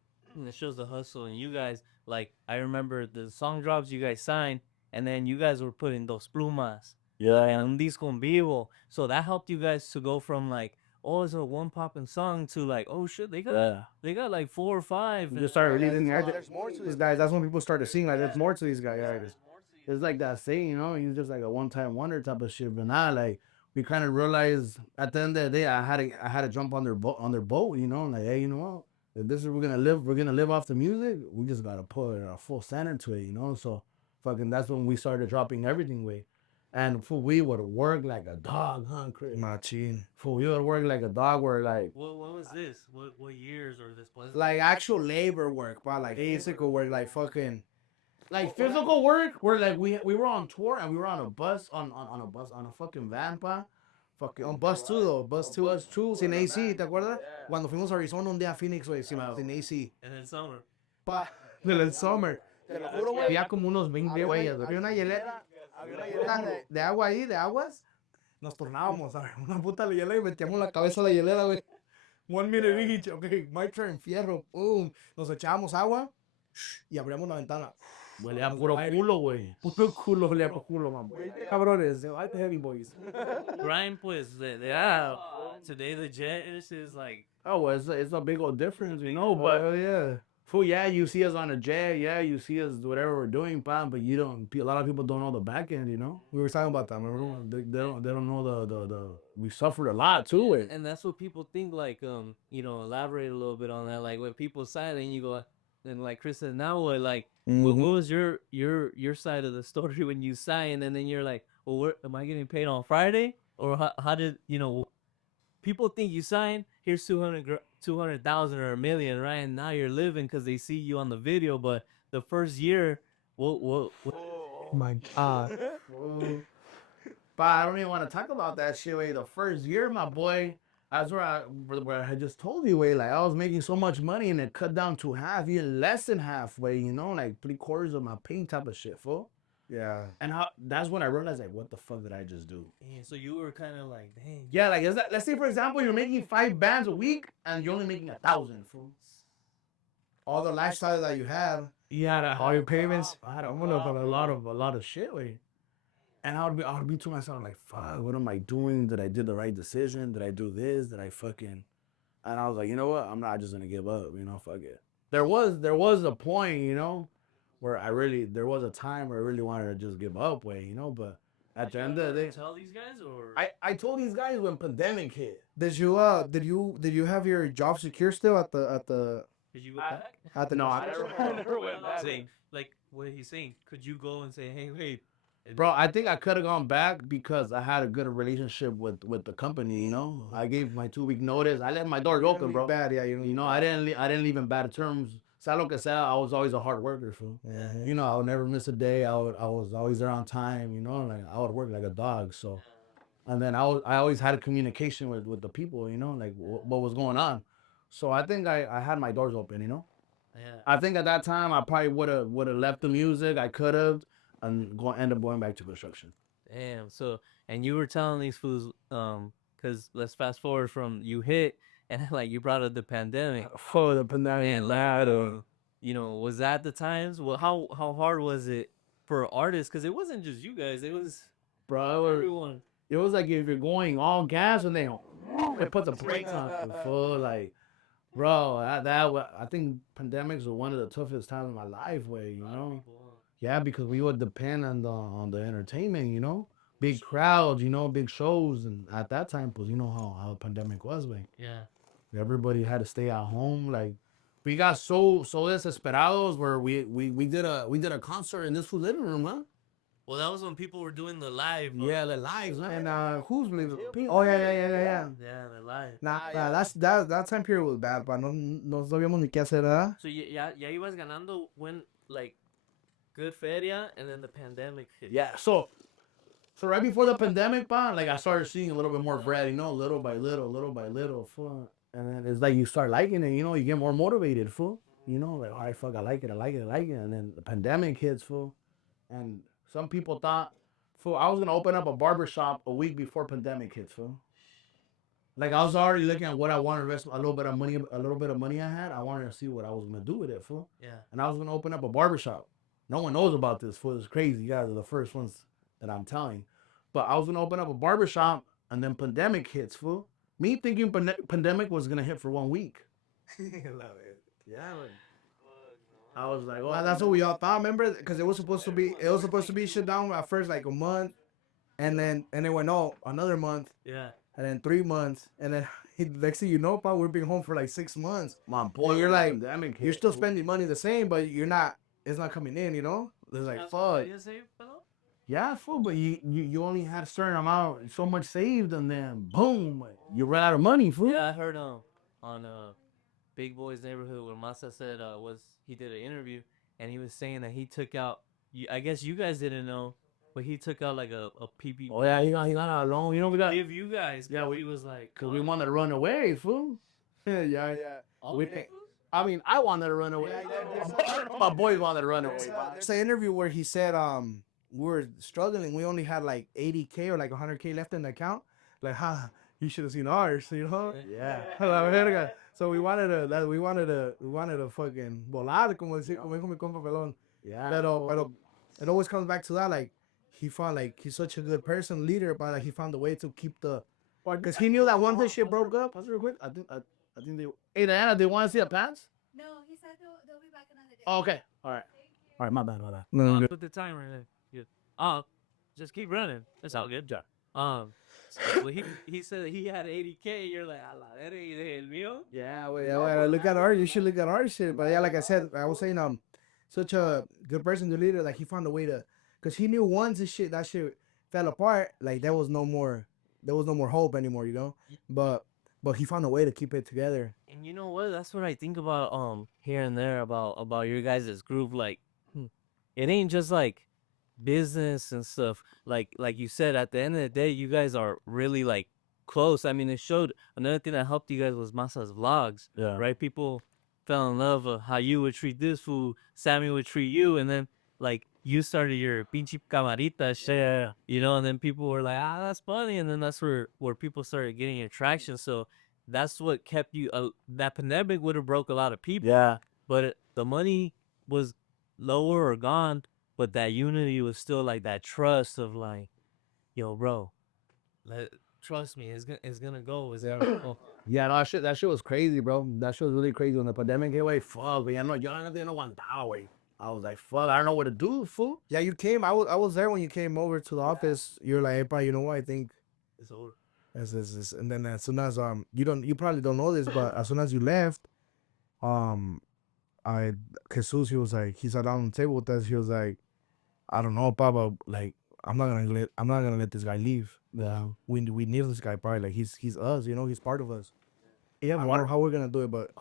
it shows the hustle and you guys, like, I remember the song drops you guys signed and then you guys were putting those plumas. Yeah, and un disco en vivo. So that helped you guys to go from like, oh, it's a one popping song to like, oh shit, they got like 4 or 5. We just started releasing. There's more to these guys. That's when people started seeing like there's more to these guys. It's like that saying, he's just like a one-time wonder type of shit. But now, like, we kind of realized at the end of the day, I had to jump on their boat, you know, like, hey, you know what? If this is we're gonna live off the music. We just gotta put a full cent into it, you know. So, fucking, that's when we started dropping everything way, and for we would work like a dog, huh, Chris? Machine. For we would work like a dog, where like. What was this? What years or this was? Like actual labor work, but like physical work, like fucking. Like physical work, where like we were on tour and we were on a bus on a fucking van, pa. Fucking On bus 2 though, bus 2. Sin AC, ¿te acuerdas? Cuando fuimos a Arizona un día a Phoenix, güey, sin AC. And then summer. Pa, del summer. Había como unos 20 güeyes. Había una hielera de agua ahí, de aguas. Nos tornábamos, ¿sabes? Una puta hielera y metíamos la cabeza a la hielera, güey. 1 minute each, okay, my turn, fierro, boom. Nos echábamos agua y abríamos la ventana. Huele a puro culo, güey. Puro culo, huele a culo, mamá. Cabrones, I the heavy boys. Grind, pues, today the jet is like. Oh, well, it's a big old difference, you know. But yeah. fool, yeah, you see us on a jet, yeah, you see us whatever we're doing, pan, but you don't. A lot of people don't know the back end, you know. We were talking about that, remember? They don't know the we suffered a lot too. And that's what people think. Like, you know, elaborate a little bit on that. Like when people sign and you go, and like Chris said, now what? Like, what was your side of the story when you signed? And then you're like, well, where am I getting paid on Friday? Or how did you know? People think you signed. Here's 200,000 or $1 million, right? And now you're living because they see you on the video. But the first year, what? My God. But I don't even want to talk about that shit. Way the first year, my boy, that's where I had just told you, way like I was making so much money and it cut down to half, even less than halfway. You know, like 3/4 of my pay type of shit, fool. Yeah. And that's when I realized, like, what the fuck did I just do? Yeah, so you were kind of like, dang. Yeah, like, let's say, for example, you're making 5 bands a week and you're only making 1,000, fool. All the lifestyle that you have. Yeah, all your payments. I don't know about a lot of shit, way. And I would be to myself, like, fuck, what am I doing? Did I do the right decision? Did I do this? Did I fucking... And I was like, you know what? I'm not just gonna give up, you know, fuck it. There was a point, you know, where there was a time where I really wanted to just give up, way, you know, but at the end of the day, Tell these guys, or I told these guys when pandemic hit. Did you have your job secure still at the did you go back? at the No, I I never went back. Saying, like what he's saying, could you go and say, hey, wait, Bro, I think I could have gone back because I had a good relationship with the company, you know. I gave my 2-week notice. I left my doors open, bro. Bad, yeah, You know, I didn't leave in bad terms. Sea lo que sea, I was always a hard worker, fool. Yeah. You know, I would never miss a day. I was always there on time, you know, like I would work like a dog. So, and then I always had a communication with the people, you know, like what was going on. So I think I had my doors open, you know. yeah. I think at that time I probably would have left the music. I could have, and end up going back to construction. Damn. So, and you were telling these fools, because let's fast forward from you hit, and like you brought up the pandemic. For the pandemic, And lad, you know, was that the times? Well, how hard was it for artists? Because it wasn't just you guys; it was bro. everyone. It was like if you're going all gas and they put the brakes on you, full like, bro. I think pandemics were one of the toughest times of my life, way, you know. Yeah, because we would depend on the entertainment, you know, big crowds, you know, big shows, and at that time, pues, you know how the pandemic was, way. Yeah. Everybody had to stay at home. Like, we got so desesperados where we did a concert in this fool's living room, huh? Well, that was when people were doing the live. Yeah, the lives, man. And who's leaving? Oh yeah. Yeah, the live. Nah, that time period was bad, but no sabíamos ni qué hacer, ¿verdad? So ya ibas ganando when like good feria, and then the pandemic hit. Yeah, so right before the pandemic, like I started seeing a little bit more bread, you know, little by little, fool. And then it's like you start liking it, you know, you get more motivated, fool. You know, like, all right, fuck, I like it. And then the pandemic hits, fool. And some people thought, fool, I was gonna open up a barbershop a week before pandemic hits, fool. Like I was already looking at what I wanted to invest a little bit of money I had. I wanted to see what I was gonna do with it, fool. Yeah. And I was gonna open up a barbershop. No one knows about this, fool. It's crazy. You guys are the first ones that I'm telling. But I was gonna open up a barbershop, and then pandemic hits, fool. Me thinking pandemic was gonna hit for 1 week. Love it. Yeah, man. I was like, oh, Well, that's what we all thought, remember? Because it was supposed to be shut down at first, like a month. And then went, oh, another month. Yeah. And then 3 months. And then next thing you know, pa, we've been home for like 6 months. My boy, And you're like, pandemic you're hit, still fool. spending money the same, but it's not coming in, you know? It's like, fuck. Yeah, fool, but you only had a certain amount, so much saved, and then boom, you ran out of money, fool. Yeah, I heard on Big Boy's Neighborhood where Masa said he did an interview and he was saying that he took out. I guess you guys didn't know, but he took out like a PB. Oh yeah, he got a loan. You know we got Give you guys. Yeah, he was like, because we wanted to run away, fool. yeah. I mean, I wanted to run away. My boys wanted to run away. There's an interview where he said, we were struggling. We only had like 80K or like 100K left in the account. Like, you should have seen ours, you know? Yeah. So we wanted to fucking volar, como dijo mi compa Pelon. Yeah. Pero it always comes back to that, like, he found, like, he's such a good person, leader, but like, he found a way to keep because he knew that once this shit broke up. Pause real quick. I think they. Hey Diana, they want to see the pants? No, he said they'll be back another day. Oh, okay. All right. My bad. No, put the timer in there. Just keep running. That's all good. Yeah. Well, he said that he had 80K. You're like, ala, that ain't el mío. Yeah, well, look at our. You should look at our shit. But yeah, like I said, I was saying, such a good person, the leader. Like he found a way to, cause he knew once that shit fell apart, like there was no more hope anymore, you know. But he found a way to keep it together. And you know what? That's what I think about here and there about your guys' group. Like, it ain't just like business and stuff. Like you said, at the end of the day, you guys are really like close. I mean, it showed. Another thing that helped you guys was Masa's vlogs. Yeah. Right? People fell in love of how you would treat this fool, Sammy would treat you, and then like you started your pinche camarita shit. Yeah. You know, and then people were like, that's funny, and then that's where people started getting your traction. So that's what kept you. That pandemic would have broke a lot of people. Yeah. But the money was lower or gone, but that unity was still like that trust of like, yo, bro, trust me, it's gonna go. It's gonna go. Yeah, no, that shit was crazy, bro. That shit was really crazy when the pandemic hit. Way, fuck, man. No, yo no aguantaba, güey. I was like, fuck, I don't know what to do, fool. Yeah, you came. I was there when you came over to the office. You're like, hey, bro, you know what? I think It's over. this. And then as soon as you probably don't know this, but as soon as you left, Jesus, he was like, he sat down on the table with us. He was like, I don't know, Papa, like I'm not gonna let this guy leave. Yeah. We need this guy, probably. Like he's us, you know, he's part of us. Yeah, I don't know how we're gonna do it, but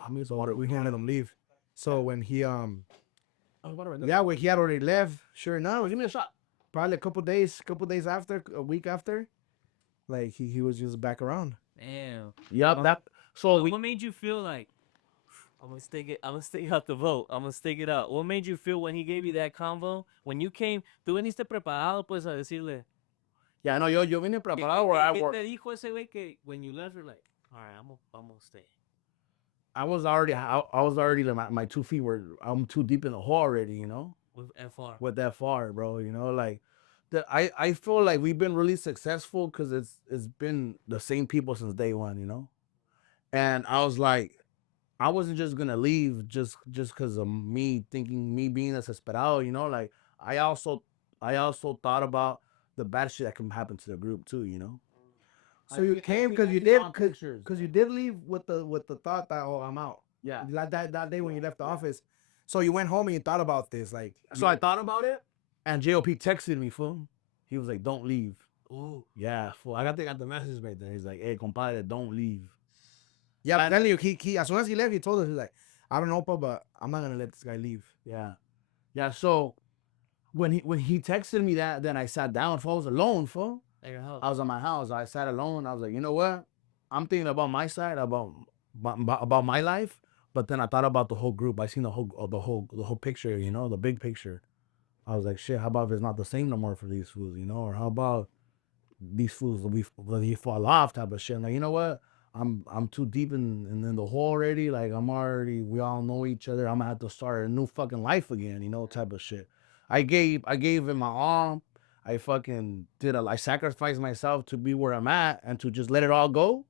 we can't let him leave. So when he when he had already left, sure enough, give me a shot. Probably a couple days after, a week after, like he was just back around. Damn. Yup. What made you feel like I'm gonna stick out the vote? I'm gonna stick it out. What made you feel when he gave you that convo? When you came, tú viniste preparado pues a decirle. Yeah, no, yo vine preparado where I ¿Qué work. te dijo ese güey que when you left, you're like, all right, I'm gonna stay. I was already like my 2 feet I'm too deep in the hole already, you know. With That far, bro, you know, like I feel like we've been really successful because it's been the same people since day one, you know. And I was like, I wasn't just gonna leave just because of me being a desesperado, you know. Like I also thought about the bad shit that can happen to the group too, you know. So you came because you did leave with the thought that, oh, I'm out. Yeah. Like that day when you left the office. So you went home and you thought about this, like. So I thought about it, and JOP texted me, fool. He was like, "Don't leave." Ooh. Yeah, fool. I got the message right there. He's like, "Hey, compadre, don't leave." Yeah, I'm telling you, he as soon as he left, he told us, he's like, I don't know, but I'm not gonna let this guy leave. Yeah. So when he texted me that, then I sat down. I was alone, fool. At your house. I was at my house. I sat alone. I was like, you know what? I'm thinking about my side, about my life. But then I thought about the whole group. I seen the whole picture, you know, the big picture. I was like, shit. How about if it's not the same no more for these fools, you know? Or how about these fools we fall off type of shit? I'm like, you know what? I'm too deep in the hole already. Like we all know each other. I'm gonna have to start a new fucking life again, you know, type of shit. I gave him my arm. I fucking I sacrificed myself to be where I'm at and to just let it all go.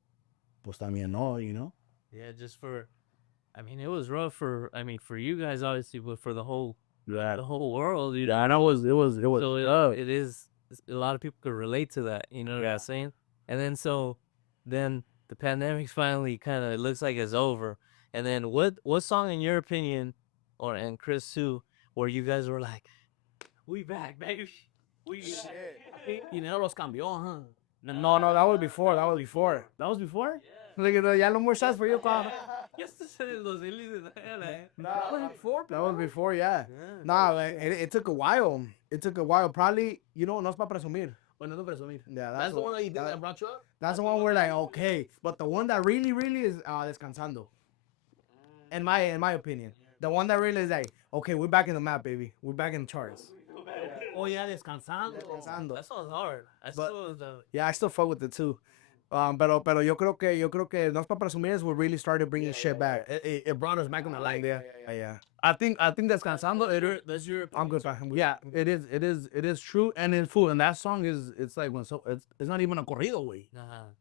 Pues también no, you know? Yeah, it was rough for you guys obviously, but for the whole world, you know. Yeah, I know it was So it is a lot of people could relate to that. You know what I'm saying? And then then the pandemic's finally kind of looks like it's over. And then what song in your opinion, and Chris too, where you guys were like, we back, baby. We Dinero los cambió, huh? No, that was before. That was before. That was before? Look at that. Ya no more shots for you, Kyle. That was before, yeah. Nah, like, it took a while. It took a while. Probably, no es para presumir. Bueno, no presumir. Yeah, That's the one that you did that brought you up? That's the one where like, okay. But the one that really is Descansando. In my opinion. The one that really is like, okay, we're back in the map, baby. We're back in the charts. Oh, yeah, Descansando. Descansando. That sounds hard. Yeah, I still fuck with it too. Pero yo creo que no es para presumir is we really started bringing shit back. It brought us back on the light. Yeah. I think Descansando, that's your. I'm good. Yeah, it is true, and it's full. And that song it's like it's not even a corrido, way.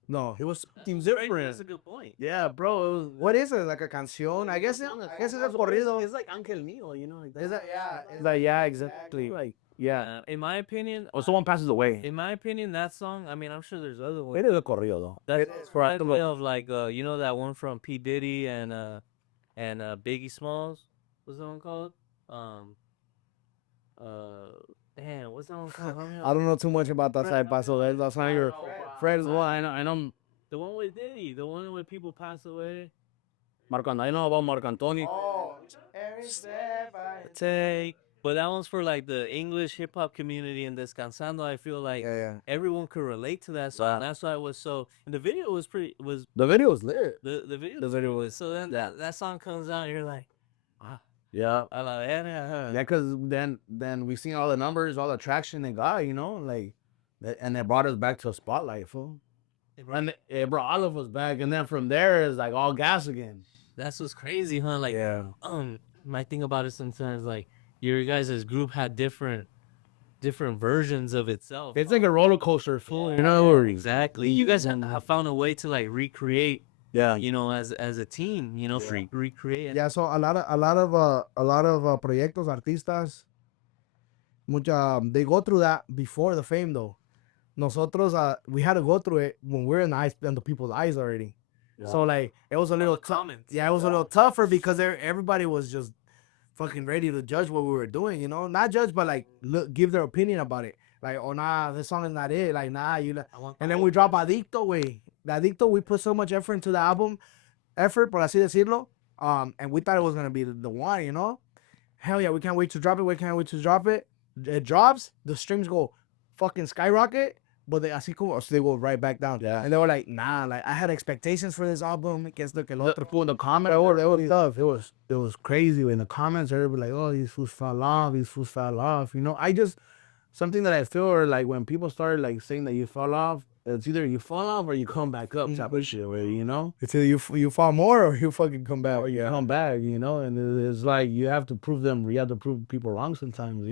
No. It was something different. That's a good point. Yeah, bro. What is it? Like a canción? I guess it's a corrido. It's like Angel Mío, you know. Like that. Is that, yeah. It's like, yeah, exactly. Like, yeah. In my opinion, Or someone passes away. in my opinion, that song. I mean, I'm sure there's other ones. It is a corrido, though. That's right of like that one from P Diddy and Biggie Smalls. What's that one called? Damn, what's that one called? I don't know too much about that side, so that's not your friends. Well, I know. The one with Diddy, the one where people pass away. I know about Marc Anthony. Oh, every step I Take. But that one's for like the English hip hop community and Descansando. I feel like everyone could relate to that song. That's why it was so. And the video was The video was lit. the video was so. Then that song comes out, you're like, Yeah. I love it. Yeah, because then we seen all the numbers, all the traction they got, like, and it brought us back to a spotlight, fool. And it brought all of us back, and then from there it's like all gas again. That's what's crazy, huh? Like, Yeah. I think about it sometimes. Like, your guys' group had different versions of itself. It's like a roller coaster, fool. You know, Exactly. You guys have found a way to like recreate. Yeah. As a team, recreate. Yeah, so a lot of proyectos, artistas, they go through that before the fame though. Nosotros, we had to go through it when we're in the people's eyes already. Yeah. So like it was a little tough. Yeah, it was a little tougher because everybody was just fucking ready to judge what we were doing, not judge, but like give their opinion about it. Like, oh nah, this song is not it. Like, nah, and then we drop Adicto, way. The Adicto, we put so much effort into the album, por así decirlo, and we thought it was gonna be the one, Hell yeah, we can't wait to drop it. It drops, the streams go fucking skyrocket, but they go right back down. Yeah. And they were like, nah, like I had expectations for this album. Que esto, que lo otro. In the comments, it was crazy. In the comments, everybody like, oh, these fools fell off. Something that I feel, or like when people started like saying that you fell off, it's either you fall off or you come back up, type of shit, It's either you fall more or you fucking come back. Or you come back, and it's like you have to prove people wrong sometimes,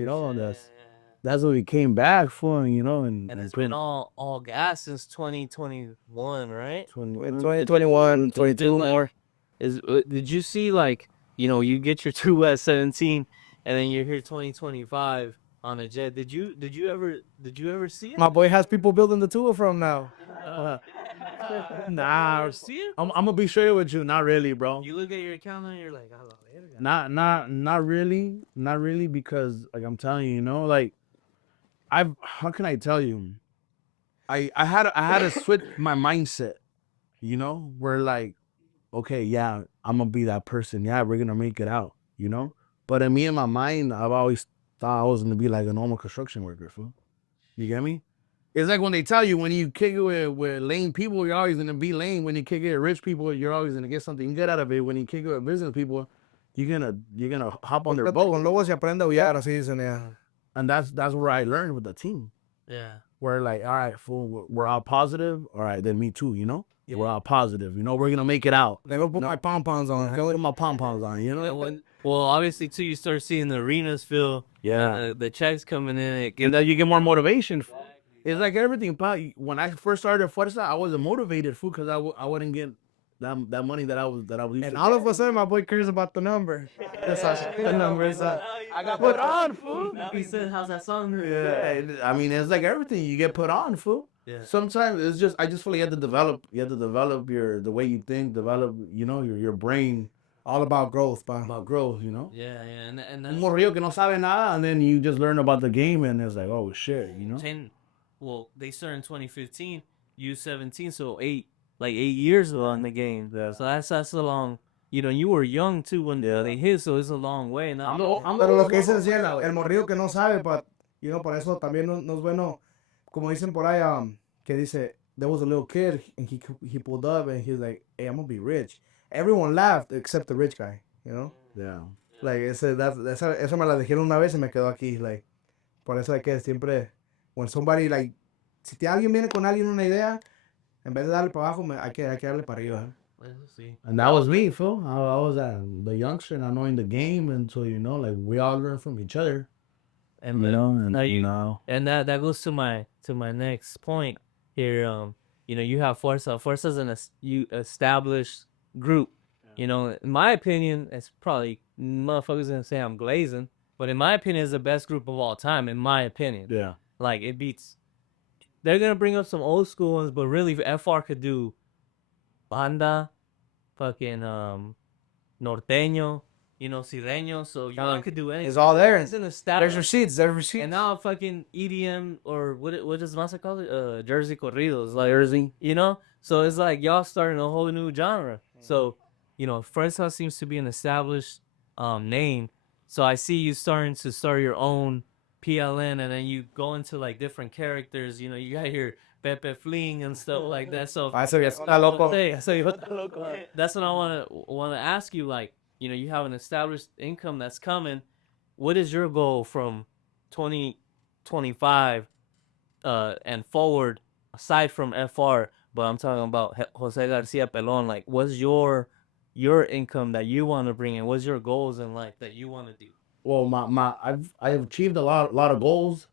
That's what we came back for, And it's been all gas since 2021, right? 2021, 22 more. Did you see like, you get your 2S17 and then you're here 2025 on a jet. Did you ever see it? My boy has people building the tour from now. Nah, See it? I'm gonna be straight with you. Not really, bro. You look at your account and you're like, I love it. Not really, because like I'm telling you, like how can I tell you? I had to switch my mindset, where like, okay, yeah, I'm gonna be that person. Yeah, we're gonna make it out, But in me, in my mind, I've always thought I was gonna be like a normal construction worker, fool. You get me? It's like when they tell you when you kick it with lame people, you're always gonna be lame. When you kick it with rich people, you're always gonna get something good out of it. When you kick it with business people, you're gonna hop on their boat. Con lobos se aprende a huyar, así dicen, yeah. And that's where I learned with the team. Yeah. Where like, all right, fool, we're all positive. All right, then me too, Yeah. We're all positive. We're gonna make it out. Let me put my pom-poms on. Put my pom-poms on, Well, obviously too, you start seeing the arenas fill. Yeah. The checks coming in. And then you get more motivation. It's like everything. When I first started Fuerza, I wasn't motivated, fool, because I wouldn't get that money that I was used And to. all of a sudden, my boy cares about the number. That's how the number is. I got put on, fool. He said, "How's that song?" Yeah, I mean, it's like everything you get put on, fool. Yeah. Sometimes it's just I just feel like you have to develop the way you think, develop your brain All about growth, pa. about growth, Yeah, and Un that's morrillo que no sabe nada, and then you just learn about the game, and it's like, oh shit, 10. They started in 2015. You 17, so 8 years on the game. Yeah. So that's a long. You were young too when they hit, so it's a long way. Now, Pero lo que dice es cierto, el morrillo que no sabe, but, por eso también no es bueno, como dicen por ahí, que dice, there was a little kid, and he pulled up, and he was like, hey, I'm gonna be rich. Everyone laughed, except the rich guy, Yeah. Like, eso me la dijeron una vez y me quedó aquí, like, por eso hay que siempre, when somebody, like, si alguien viene con alguien una idea, en vez de darle para abajo, hay que darle para arriba. let's see. And that was me, fool. I was the youngster, not knowing the game, and so like we all learn from each other. And Now and that goes to my next point here. You have Fuerza. Fuerza's an established group. In my opinion, it's probably motherfuckers gonna say I'm glazing, but in my opinion, it's the best group of all time. In my opinion, yeah. like it beats. They're gonna bring up some old school ones, but really, FR could do banda, fucking norteño, sireño. So you could do anything. It's all there. It's an There's established. receipts. And now fucking EDM or what does Masa call it? Jersey corridos, like Jersey. So it's like y'all starting a whole new genre. So, Fuerza seems to be an established name. So I see you starting to start your own PLN, and then you go into like different characters. You got your Pepe Fling and stuff like that. So Eso ya está loco. that's what I want to ask you. Like, you have an established income that's coming. What is your goal from 2025 and forward, aside from FR? But I'm talking about Jose Garcia Pelon. Like, what's your income that you want to bring in? What's your goals in life that you want to do? Well, I've achieved a lot of goals,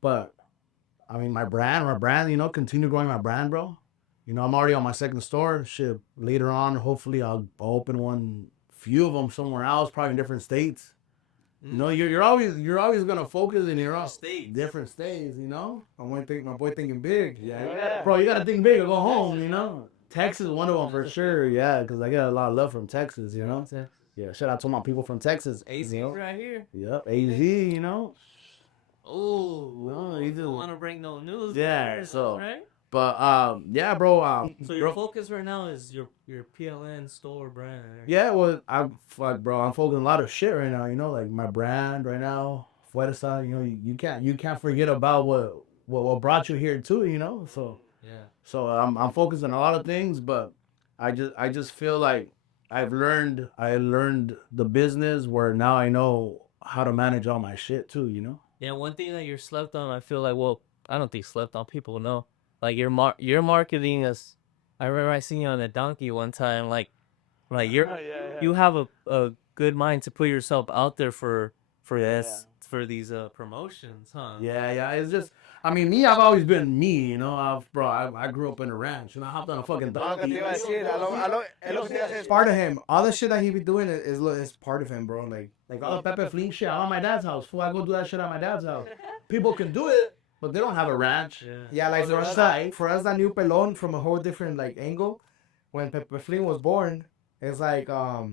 but I mean my brand, continue growing my brand, bro. I'm already on my second store. Shit, later on, hopefully I'll open few of them somewhere else, probably in different states. You're always gonna focus in your different states. My boy thinking big. Yeah. Bro, you gotta think big or go home. Texas, one of them for sure. Yeah, because I get a lot of love from Texas. Yeah, shout out to my people from Texas. AZ right here. Yep, AZ. Oh, you don't want to bring no news. Yeah, there, so- right. But yeah, bro. So your focus right now is your PLN store brand. Right? Yeah, well, I'm focusing a lot of shit right now. Like my brand right now, Fuerza. You can't forget about what brought you here too. So Yeah. so I'm focusing on a lot of things, but I just feel like I learned the business where now I know how to manage all my shit too. Yeah. One thing that you're slept on, I feel like. Well, I don't think slept on. People know. Like your marketing is. I remember I seen you on a donkey one time. Like you have a good mind to put yourself out there for these promotions, huh? Yeah. It's just, I mean, me. I've always been me. I grew up in a ranch, and I hopped on a fucking donkey. It's part of him. All the shit that he be doing is part of him, bro. Like all the Pepe Fling shit out of my dad's house. Fool, I go do that shit at my dad's house. People can do it, but they don't have a ranch. Yeah, like for us that knew Pelon from a whole different like angle. When Pepe Flynn was born, it's like oh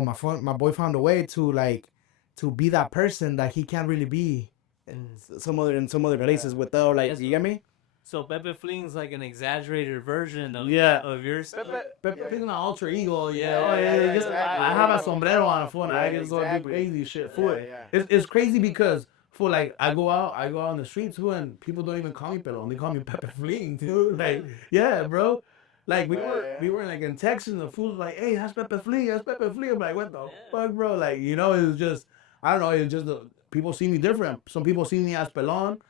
my boy found a way to be that person that he can't really be in some other places without like you get me? So Pepe Fling's like an exaggerated version of yours. Pepe Fling's an alter ego. Yeah, Just, I have a sombrero on a phone. I just go do crazy shit. Fool. It's crazy because fool, like I go out on the streets too, and people don't even call me Pelon. They call me Pepe Fling too. Like yeah, bro. Like we were like in Texas, and the fool was like, "Hey, that's Pepe Fling. That's Pepe Fling." I'm like, "What the fuck, bro?" Like it was just I don't know. It's just people see me different. Some people see me as Pelon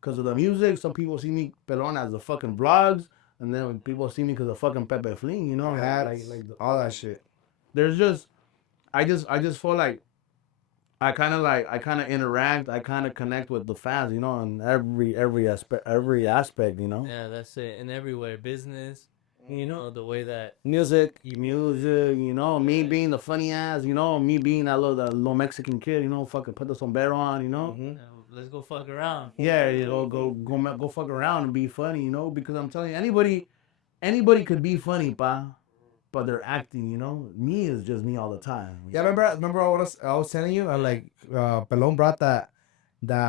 because of the music. Some people see me Pelon as the fucking vlogs, and then people see me because of fucking Pepe Fling. Like all that shit. There's just I just feel like I kind of interact. I kind of connect with the fans, in every aspect. Yeah, that's it. And everywhere, business, You know, the way that music, you know, me being the funny ass, you know, me being that little Mexican kid, you know, fucking put the sombrero on, you know. let's go fuck around. Yeah, you know, go fuck around and be funny, you know, because I'm telling you, anybody could be funny, pa. But they're acting, you know. Me is just me all the time. Yeah, remember I was telling you, Pelon brought that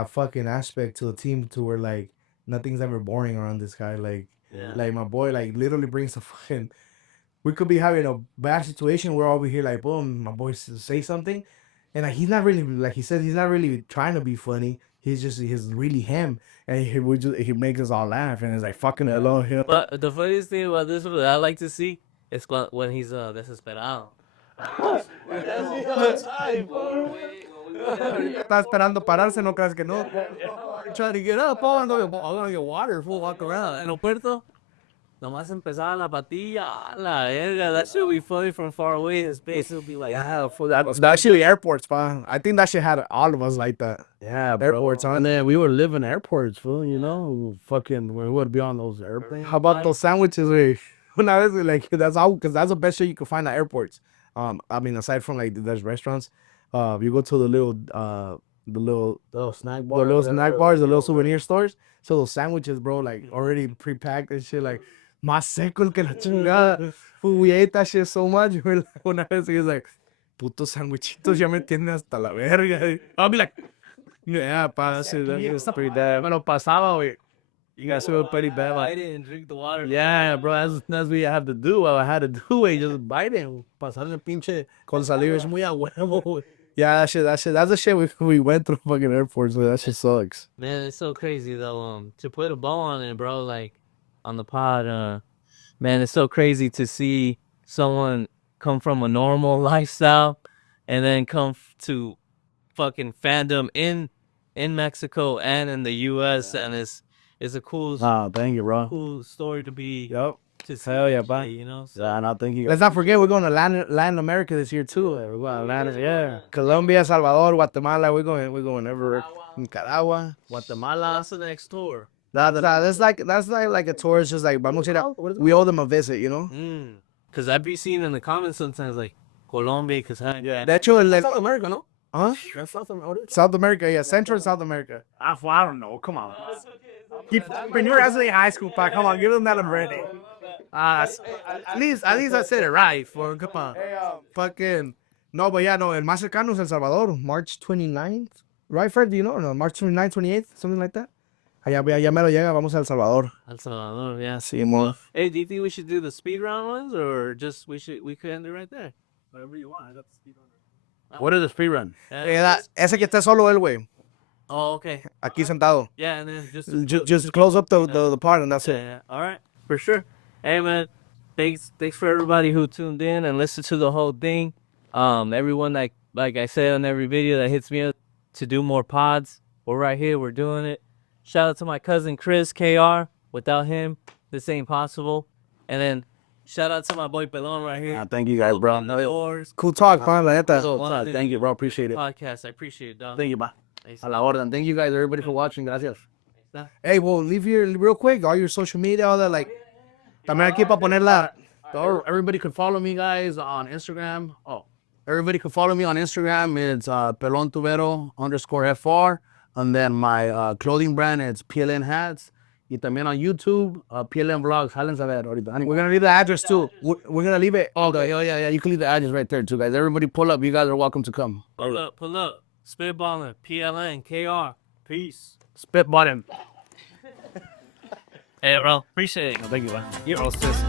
fucking aspect to the team to where like nothing's ever boring around this guy. Like my boy like literally brings the fucking. We could be having a bad situation. We're over here like boom, my boy say something, and like he's not really like he said he's not really trying to be funny. He's really him, and he makes us all laugh, and it's like fucking hello him. But the funniest thing about this one that I like to see is when he's desesperado. Está esperando pararse, no creas que no. Trying to get up, I'm gonna get water, full walk around. En el puerto, nomás empezaba la patilla, la verga. That shit would be funny from far away. His face would be like, That's actually airports, pa. I think that shit had all of us like that. Yeah, bro. Airports, huh? And then we would live in airports, fool, you know. Fucking, we would be on those airplanes. How about those sandwiches? Now like that's all because that's the best shit you can find at airports. I mean, aside from like there's restaurants, you go to the little snack bars, the little souvenir stores. So those sandwiches, bro, like already pre-packed and shit, like más seco que la chingada. We ate that shit so much. Una vez he was like, putos sandwichitos ya me tienen hasta la verga. I'll be like, yeah, pa, that shit was pretty bad. Me lo pasaba, güey. You guys feel pretty bad. I didn't drink the water. Yeah, bro, that's what you have to do. What I had to do, güey, just bite it. Pasar el pinche con saliva es muy a huevo, güey. Yeah, that's the shit we went through fucking airports. So that shit sucks. Man, it's so crazy though. To put a bow on it, bro, like on the pod, man, it's so crazy to see someone come from a normal lifestyle and then come to fucking fandom in Mexico and in the U.S. and it's a cool, Thank you, bro. cool story to be. Yep. To see, Hell yeah, bye. you know. So. Yeah, no, thank you. Let's not forget we're going to Latin America this year too. We're going to Latin, yeah. Colombia, Salvador, Guatemala. We're going everywhere. Nicaragua, Guatemala. That's the next tour. That's like a tour. It's just like vamos a ir we owe them a visit, you know. Cause I'd be seeing in the comments sometimes like Colombia, cause De hecho, South America, no? Huh? That's South America. South America, yeah, Central and South America. I don't know. Come on. When you're actually in high school, pa, come on, give them that already. At least I said it right. For come on. Fucking no, but yeah, no. El más cercano es El Salvador, March 29th, right, Fred? Do you know? No, March 29th, 28th, something like that. Allá me lo llega. Vamos a El Salvador. El Salvador, yeah. Sí, mo. Hey, do you think we should do the speed round ones, or just we could end it right there? Whatever you want. I got the speed run. What is the speed run? Ese que está solo él, güey. Oh, okay. Aquí sentado. Yeah, and then Just close up the part and that's it. Yeah. All right, for sure. Hey, man, thanks for everybody who tuned in and listened to the whole thing. Everyone like I said on every video that hits me up to do more pods, we're right here. We're doing it. Shout out to my cousin Chris KR. Without him, this ain't possible. And then shout out to my boy Pelon right here. Thank you guys, bro. Cool talk, man. La neta. Thank you, bro. Appreciate it. Podcast. I appreciate it, dog. Thank you, bye. A la orden. Thank you guys, everybody, for watching. Gracias. Hey, well, leave your real quick all your social media, all that. Like, también aquí para ponerla. Everybody could follow me, guys, on Instagram. Everybody could follow me on Instagram. It's Pelon Tubero _FR. And then my clothing brand, it's PLN Hats. Y también on YouTube, PLN Vlogs. Jálense a ver ahorita. We're going to leave the address, too. We're going to leave it. Okay, yeah. You can leave the address right there, too, guys. Everybody pull up. You guys are welcome to come. Pull up. Spitballin, PLN, KR. Peace. Spitballin. Hey, bro. Appreciate it. Thank you, man. You're all sis.